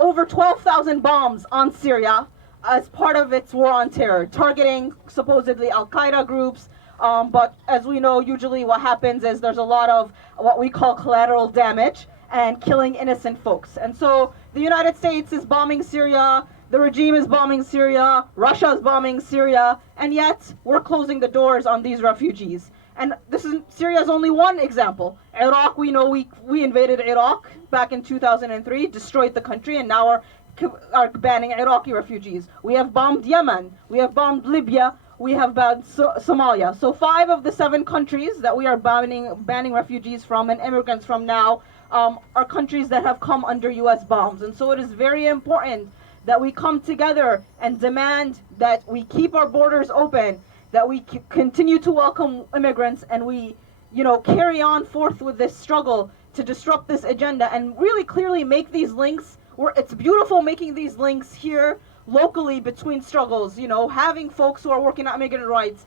over 12,000 bombs on Syria as part of its war on terror, targeting supposedly Al-Qaeda groups. But as we know, usually what happens is there's a lot of what we call collateral damage and killing innocent folks. And so the United States is bombing Syria, the regime is bombing Syria, Russia is bombing Syria, and yet we're closing the doors on these refugees. And Syria is only one example. Iraq, we know we invaded Iraq back in 2003, destroyed the country, and now are banning Iraqi refugees. We have bombed Yemen, we have bombed Libya, we have bombed Somalia. So 5 of the 7 countries that we are banning refugees from and immigrants from now are countries that have come under US bombs. And so it is very important that we come together and demand that we keep our borders open, that we continue to welcome immigrants, and we, carry on forth with this struggle to disrupt this agenda and really clearly make these links. It's beautiful making these links here locally between struggles, having folks who are working on immigrant rights,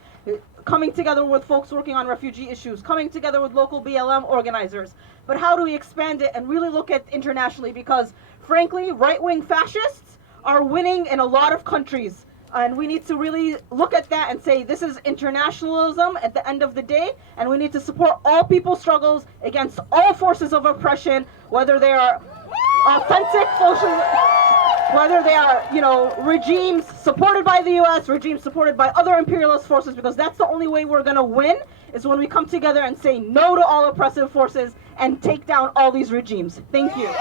coming together with folks working on refugee issues, coming together with local BLM organizers. But how do we expand it and really look at internationally? Because frankly, right-wing fascists are winning in a lot of countries. And we need to really look at that and say this is internationalism at the end of the day, and we need to support all people's struggles against all forces of oppression, whether they are authentic forces, whether they are, regimes supported by the US, regimes supported by other imperialist forces, because that's the only way we're going to win, is when we come together and say no to all oppressive forces and take down all these regimes. Thank you.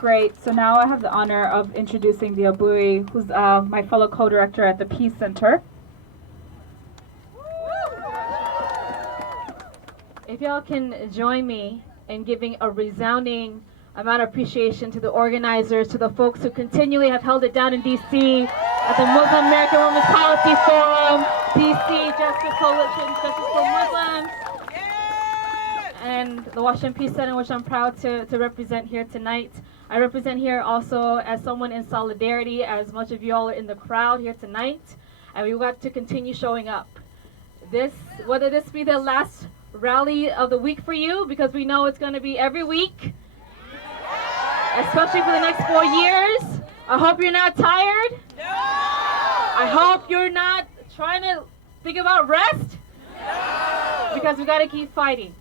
Great. So now I have the honor of introducing the Abui, who's my fellow co-director at the Peace Center. If y'all can join me in giving a resounding amount of appreciation to the organizers, to the folks who continually have held it down in D.C. at the Muslim American Women's Policy Forum, D.C. Justice Coalition, Justice for Muslims, and the Washington Peace Center, which I'm proud to represent here tonight. I represent here also as someone in solidarity, as much of you all are in the crowd here tonight, and we want to continue showing up. Whether this be the last rally of the week for you, because we know it's going to be every week, especially for the next 4 years. I hope you're not tired. No! I hope you're not trying to think about rest. No! Because we got to keep fighting.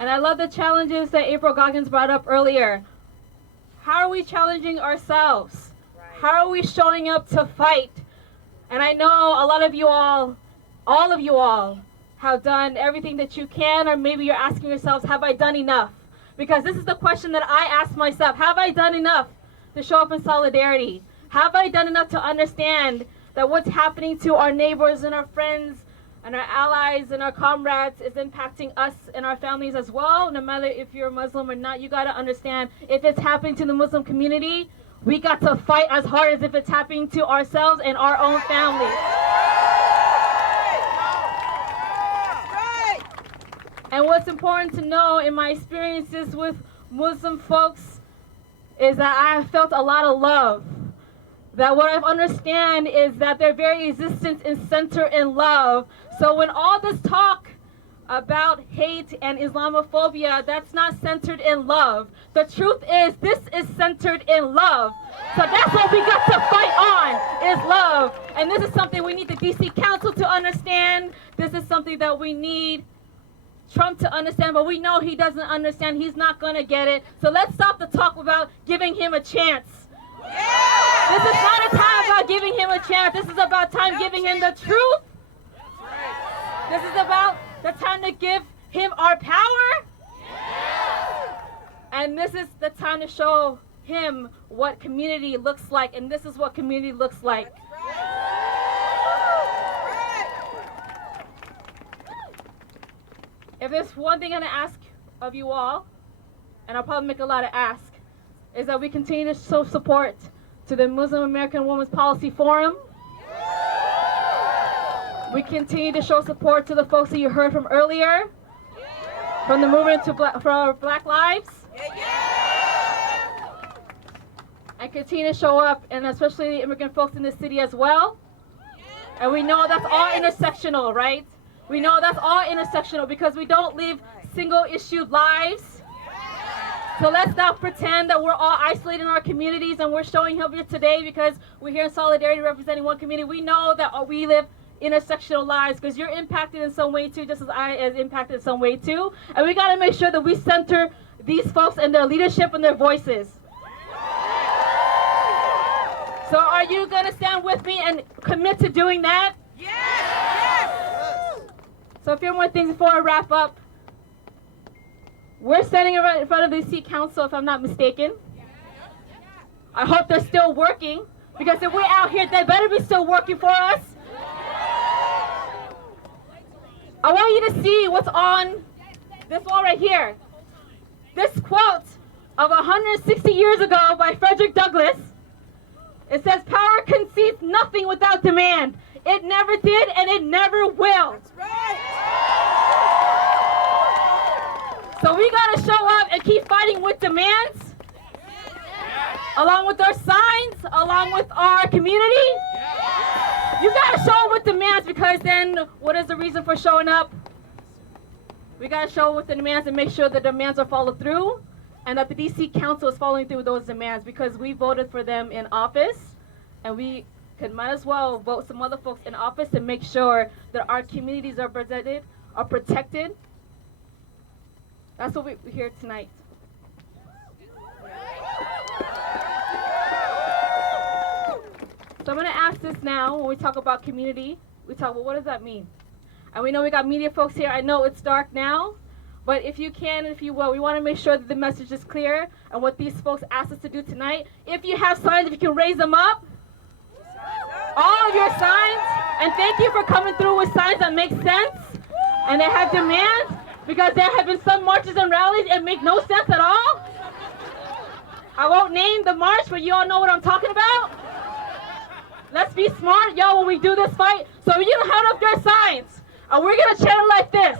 And I love the challenges that April Goggins brought up earlier. How are we challenging ourselves? How are we showing up to fight? And I know a lot of you all of you all, have done everything that you can, or maybe you're asking yourselves, have I done enough? Because this is the question that I ask myself. Have I done enough to show up in solidarity? Have I done enough to understand that what's happening to our neighbors and our friends and our allies and our comrades is impacting us and our families as well? No matter if you're a Muslim or not, you got to understand, if it's happening to the Muslim community, we got to fight as hard as if it's happening to ourselves and our own families. And what's important to know in my experiences with Muslim folks is that I have felt a lot of love. That what I understand is that their very existence is centered in love. So when all this talk about hate and Islamophobia, that's not centered in love. The truth is, this is centered in love. So that's what we got to fight on, is love. And this is something we need the DC Council to understand. This is something that we need Trump to understand, but we know he doesn't understand. He's not going to get it. So let's stop the talk about giving him a chance. Yeah! This is not a time about giving him a chance. This is about time giving him the truth. This is about the time to give him our power. Yeah! And this is the time to show him what community looks like. And this is what community looks like. If there's one thing I'm going to ask of you all, and I'll probably make a lot of asks, is that we continue to show support to the Muslim American Women's Policy Forum. We continue to show support to the folks that you heard from earlier, from the movement for Black Lives. And continue to show up, and especially the immigrant folks in this city as well. And we know that's all intersectional, right? We know that's all intersectional because we don't live single-issue lives. So let's not pretend that we're all isolated in our communities and we're showing up here today because we're here in solidarity representing one community. We know that we live intersectional lives because you're impacted in some way too, just as I am impacted in some way too. And we got to make sure that we center these folks and their leadership and their voices. So are you going to stand with me and commit to doing that? So a few more things before I wrap up. We're standing in front of the DC Council, if I'm not mistaken. I hope they're still working, because if we're out here, they better be still working for us. I want you to see what's on this wall right here. This quote of 160 years ago by Frederick Douglass. It says, "Power concedes nothing without demand. It never did, and it never will." That's right. So we got to show up and keep fighting with demands, along with our signs, along with our community. You got to show up with demands, because then what is the reason for showing up? We got to show up with the demands and make sure the demands are followed through, and that the DC Council is following through with those demands, because we voted for them in office, and we might as well vote some other folks in office to make sure that our communities are protected. That's what we're here tonight. So I'm going to ask this now. When we talk about community, we talk, well, what does that mean? And we know we got media folks here. I know it's dark now, But if you can, if you will, we want to make sure that the message is clear and what these folks asked us to do tonight. If you have signs, if you can raise them up, all of your signs, and thank you for coming through with signs that make sense and that have demands, because there have been some marches and rallies that make no sense at all. I won't name the march, but you all know what I'm talking about. Let's be smart, y'all, when we do this fight. So you don't have up your signs, and we're gonna chant like this.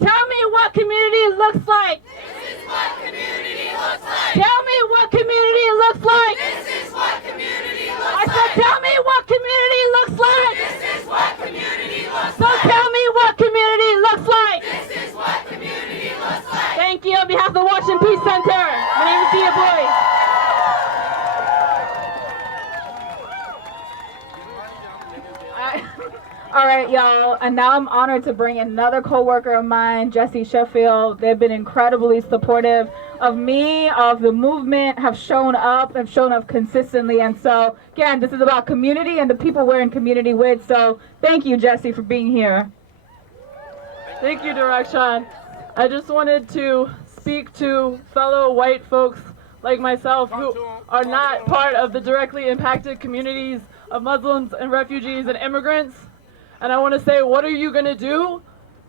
Tell me what community looks like. This is what community looks like. Tell me what community looks like. This is what community looks I like. said, tell me what community looks like. This is what community looks So like. tell me what community looks like. This is what community looks like. Thank you on behalf of the Washington Peace Center. My name is Dia Boyd. All right, y'all, and now I'm honored to bring another co-worker of mine, Jesse Sheffield. They've been incredibly supportive of me, of the movement, have shown up consistently. And so, again, this is about community and the people we're in community with. So thank you, Jesse, for being here. Thank you, Direction. I just wanted to speak to fellow white folks like myself who are not part of the directly impacted communities of Muslims and refugees and immigrants. And I want to say, what are you going to do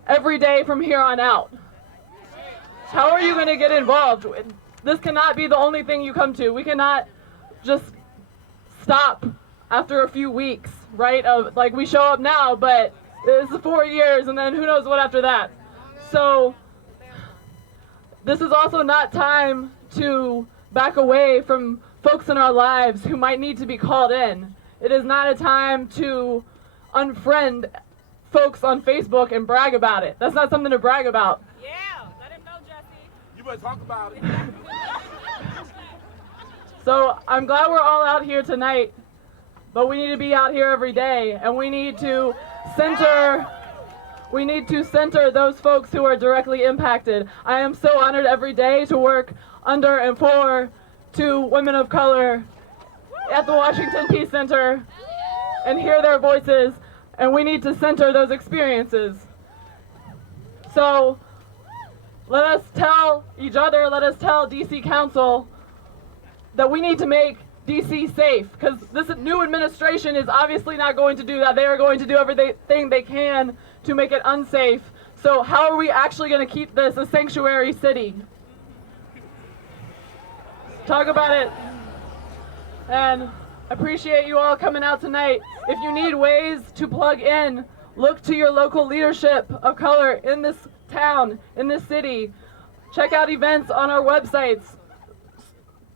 every day from here on out? How are you going to get involved? This cannot be the only thing you come to. We cannot just stop after a few weeks, right? Like we show up now, but it's 4 years and then who knows what after that. So this is also not time to back away from folks in our lives who might need to be called in. It is not a time to unfriend folks on Facebook and brag about it. That's not something to brag about. Yeah, let him know, Jesse. You better talk about it. So I'm glad we're all out here tonight, but we need to be out here every day, and we need to center those folks who are directly impacted. I am so honored every day to work under and for 2 women of color at the Washington Peace Center and hear their voices, and we need to center those experiences. So let us tell each other, let us tell DC Council that we need to make DC safe, because this new administration is obviously not going to do that. They are going to do everything they can to make it unsafe. So how are we actually going to keep this a sanctuary city? Talk about it. And appreciate you all coming out tonight. If you need ways to plug in, look to your local leadership of color in this town, in this city. Check out events on our websites.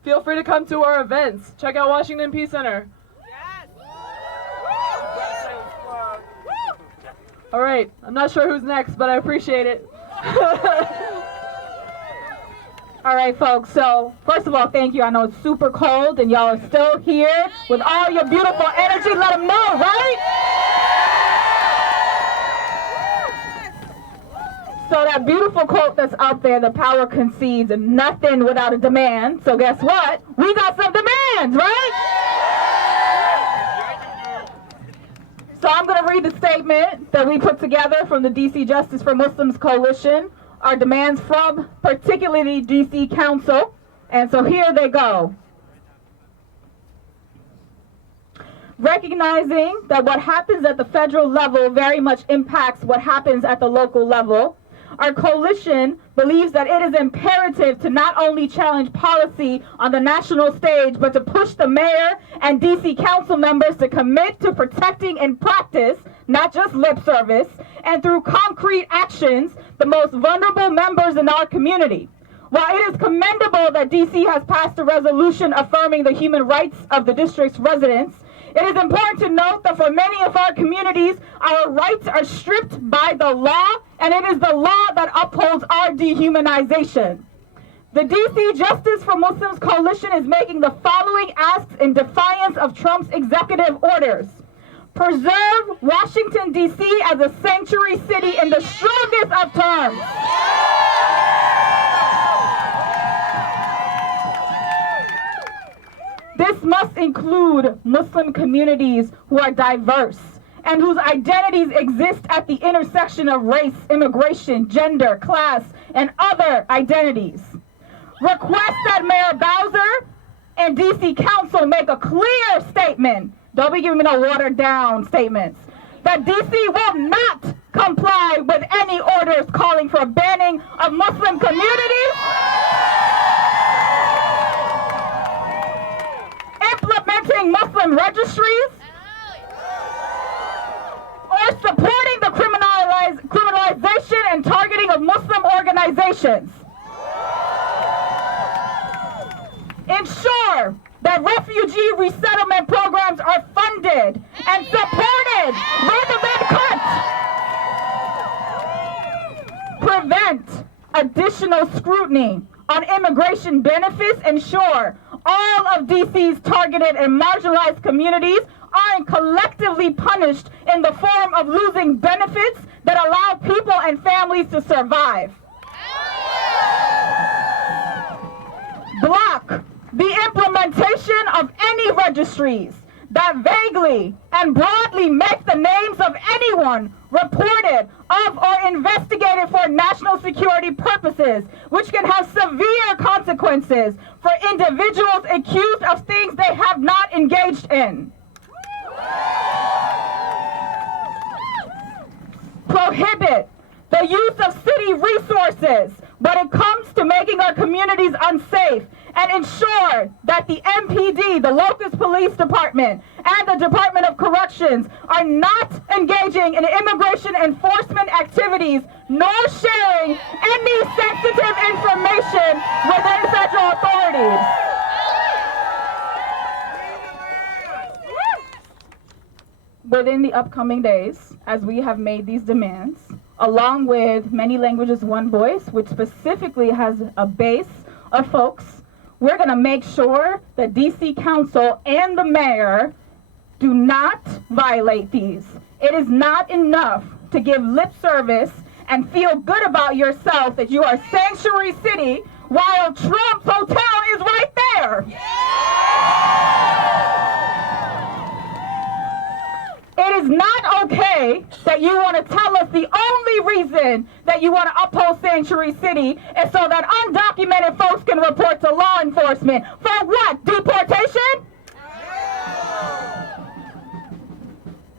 Feel free to come to our events. Check out Washington Peace Center. All right, I'm not sure who's next, but I appreciate it. All right, folks, so first of all, thank you. I know it's super cold and y'all are still here with all your beautiful energy. Let them know, right? So that beautiful quote that's out there, the power concedes and nothing without a demand. So guess what? We got some demands, right? So I'm going to read the statement that we put together from the DC Justice for Muslims Coalition. Our demands from particularly DC Council. And so here they go. Recognizing that what happens at the federal level very much impacts what happens at the local level, our coalition believes that it is imperative to not only challenge policy on the national stage, but to push the mayor and DC council members to commit to protecting in practice, not just lip service, and through concrete actions, the most vulnerable members in our community. While it is commendable that DC has passed a resolution affirming the human rights of the district's residents, it is important to note that for many of our communities, our rights are stripped by the law, and it is the law that upholds our dehumanization. The DC Justice for Muslims Coalition is making the following asks in defiance of Trump's executive orders. Preserve Washington, D.C. as a sanctuary city in the strongest of terms. This must include Muslim communities who are diverse and whose identities exist at the intersection of race, immigration, gender, class, and other identities. Request that Mayor Bowser and DC Council make a clear statement, don't be giving me no watered down statements, that DC will not comply with any orders calling for banning of Muslim communities, implementing Muslim registries, or supporting the criminalization and targeting of Muslim organizations. Ensure that refugee resettlement programs are funded and supported rather than cut. Prevent additional scrutiny on immigration benefits. Ensure all of DC's targeted and marginalized communities aren't collectively punished in the form of losing benefits that allow people and families to survive. Block the implementation of any registries that vaguely and broadly make the names of anyone reported of or investigated for national security purposes, which can have severe consequences for individuals accused of things they have not engaged in. Prohibit the use of city resources when it comes to making our communities unsafe, and ensure that the MPD, the Locust Police Department, and the Department of Corrections are not engaging in immigration enforcement activities nor sharing any sensitive information within federal authorities. Within the upcoming days, as we have made these demands, along with Many Languages, One Voice, which specifically has a base of folks, we're going to make sure that DC Council and the mayor do not violate these. It is not enough to give lip service and feel good about yourself that you are Sanctuary City while Trump's hotel is right there. It is not okay that you want to tell us the only reason that you want to uphold Sanctuary City is so that undocumented folks can report to law enforcement. For what? Deportation?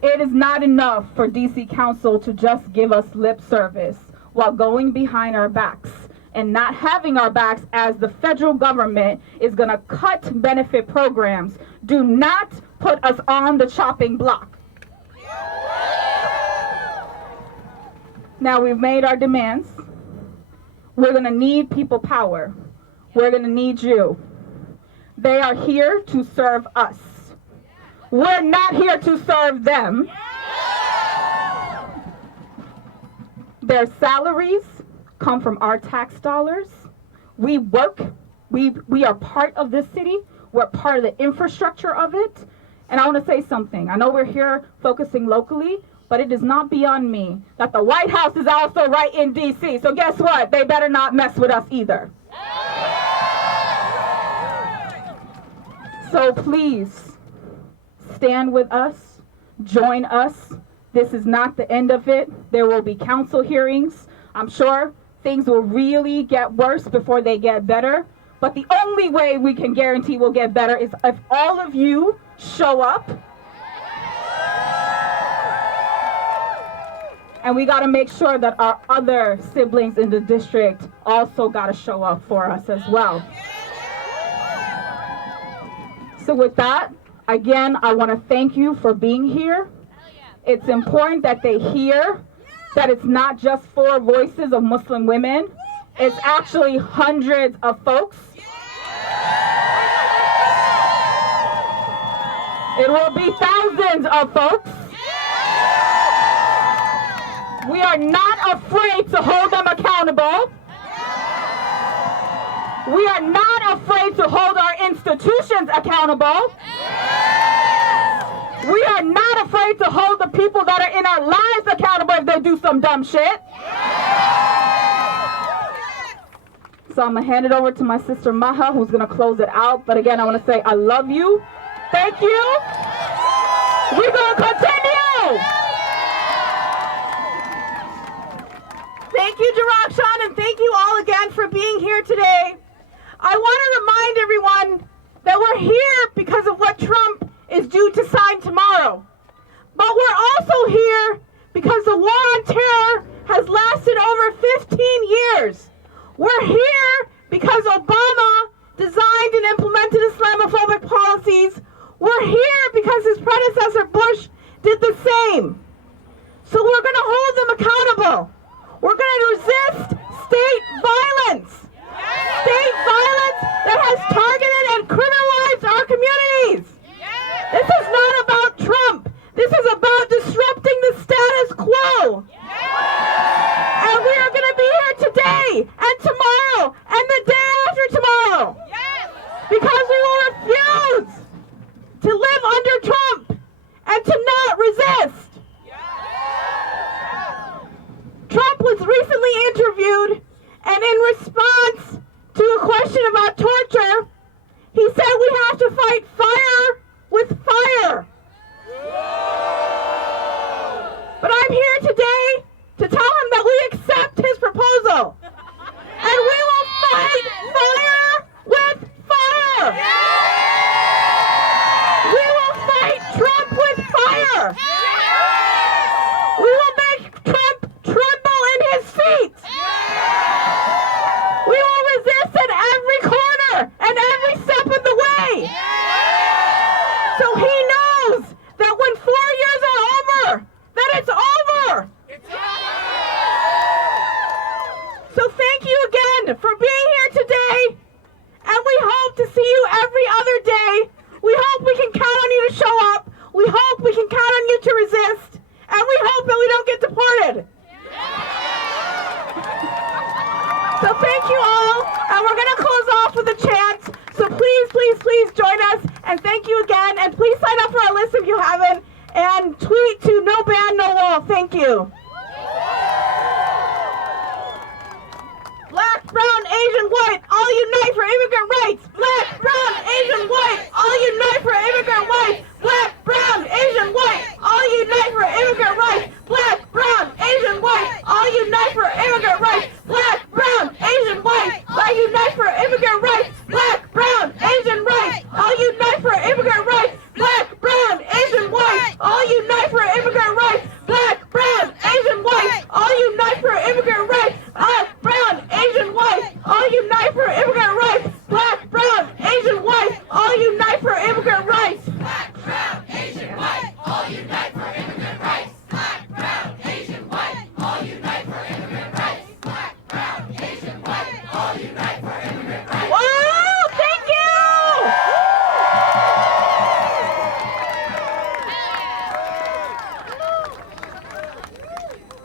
It is not enough for DC Council to just give us lip service while going behind our backs and not having our backs as the federal government is going to cut benefit programs. Do not put us on the chopping block. Now we've made our demands. We're going to need people power. We're going to need you. They are here to serve us. We're not here to serve them. Their salaries come from our tax dollars. We work. We are part of this city. We're part of the infrastructure of it. And I want to say something. I know we're here focusing locally, but it is not beyond me that the White House is also right in DC. So guess what? They better not mess with us either. So please, stand with us, join us. This is not the end of it. There will be council hearings. I'm sure things will really get worse before they get better. But the only way we can guarantee we'll get better is if all of you show up. And we got to make sure that our other siblings in the district also got to show up for us as well. So with that, again, I want to thank you for being here. It's important that they hear that it's not just 4 voices of Muslim women. It's actually hundreds of folks. It will be thousands of folks. We are not afraid to hold them accountable. We are not afraid to hold our institutions accountable. We are not afraid to hold the people that are in our lives accountable if they do some dumb shit. So I'm going to hand it over to my sister Maha, who's going to close it out. But again, I want to say I love you. Thank you. We're going to continue. today, I want to remind everyone that we're here because of what Trump is due to sign tomorrow. But we're also here because the war on terror has lasted over 15 years. We're here because Obama designed and implemented Islamophobic policies. We're here because his predecessor Bush did the same. So we're going to hold them accountable. We're going to resist state violence. State violence that has targeted and criminalized our communities. This is not about Trump. This is about disrupting the status quo. And we are going to be here today and tomorrow and the day after tomorrow. Because we will refuse to live under Trump and to not resist. Trump was recently interviewed, and in response to a question about torture, he said we have to fight fire with fire. But I'm here today to tell him that we accept his proposal. And we will fight fire with fire. We will fight Trump with fire. We will make Trump tremble in his feet. We will resist at every corner and every step of the way. So he knows that when 4 years are over, that it's over. So thank you again for being here today, and we hope to see you every other day. We hope we can count on you to show up. We hope we can count on you to resist, and we hope that we don't get deported. So thank you all, and we're going to close off with a chant. So please, please, please join us, and thank you again, and please sign up for our list if you haven't, and tweet to No Ban, No Wall. Thank you. Black, brown, Asian, white, all unite for immigrant rights. Black, brown, Asian, white, all unite for immigrant rights. Black, brown, Asian, white, all unite for immigrant rights. Black, brown, Asian, white, all unite for immigrant rights. Black, brown, Asian, white, all unite for immigrant rights. Black, brown, Asian, white, all unite for immigrant rights. Black, brown, Asian, white, all unite for immigrant rights. Black, brown, Asian, white, all unite for immigrant rights. Black, brown, Asian, white, all unite for immigrant rights. Black, brown, Asian, white, all unite for immigrant rights. Black, brown, Asian, white, all unite for immigrant rights. Black, brown, Asian, white, all unite for immigrant rights. Black, brown, Asian, white, all unite for immigrant rights. Whoa, thank you!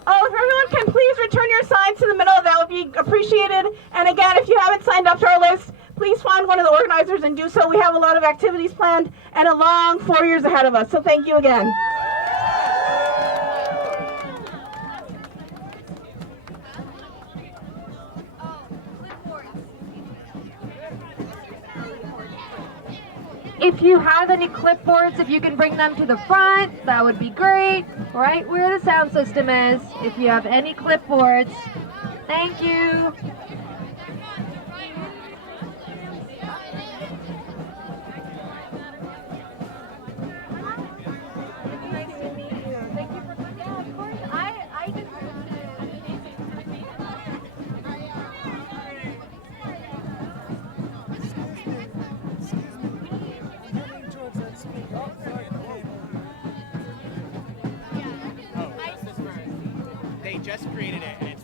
Oh, if everyone can please return your signs to the middle, that would be appreciated. And again, if you haven't signed up to our list, please find one of the organizers and do so. We have a lot of activities planned and a long 4 years ahead of us. So thank you again. If you have any clipboards, if you can bring them to the front, that would be great. Right where the sound system is. If you have any clipboards, thank you. They just created it.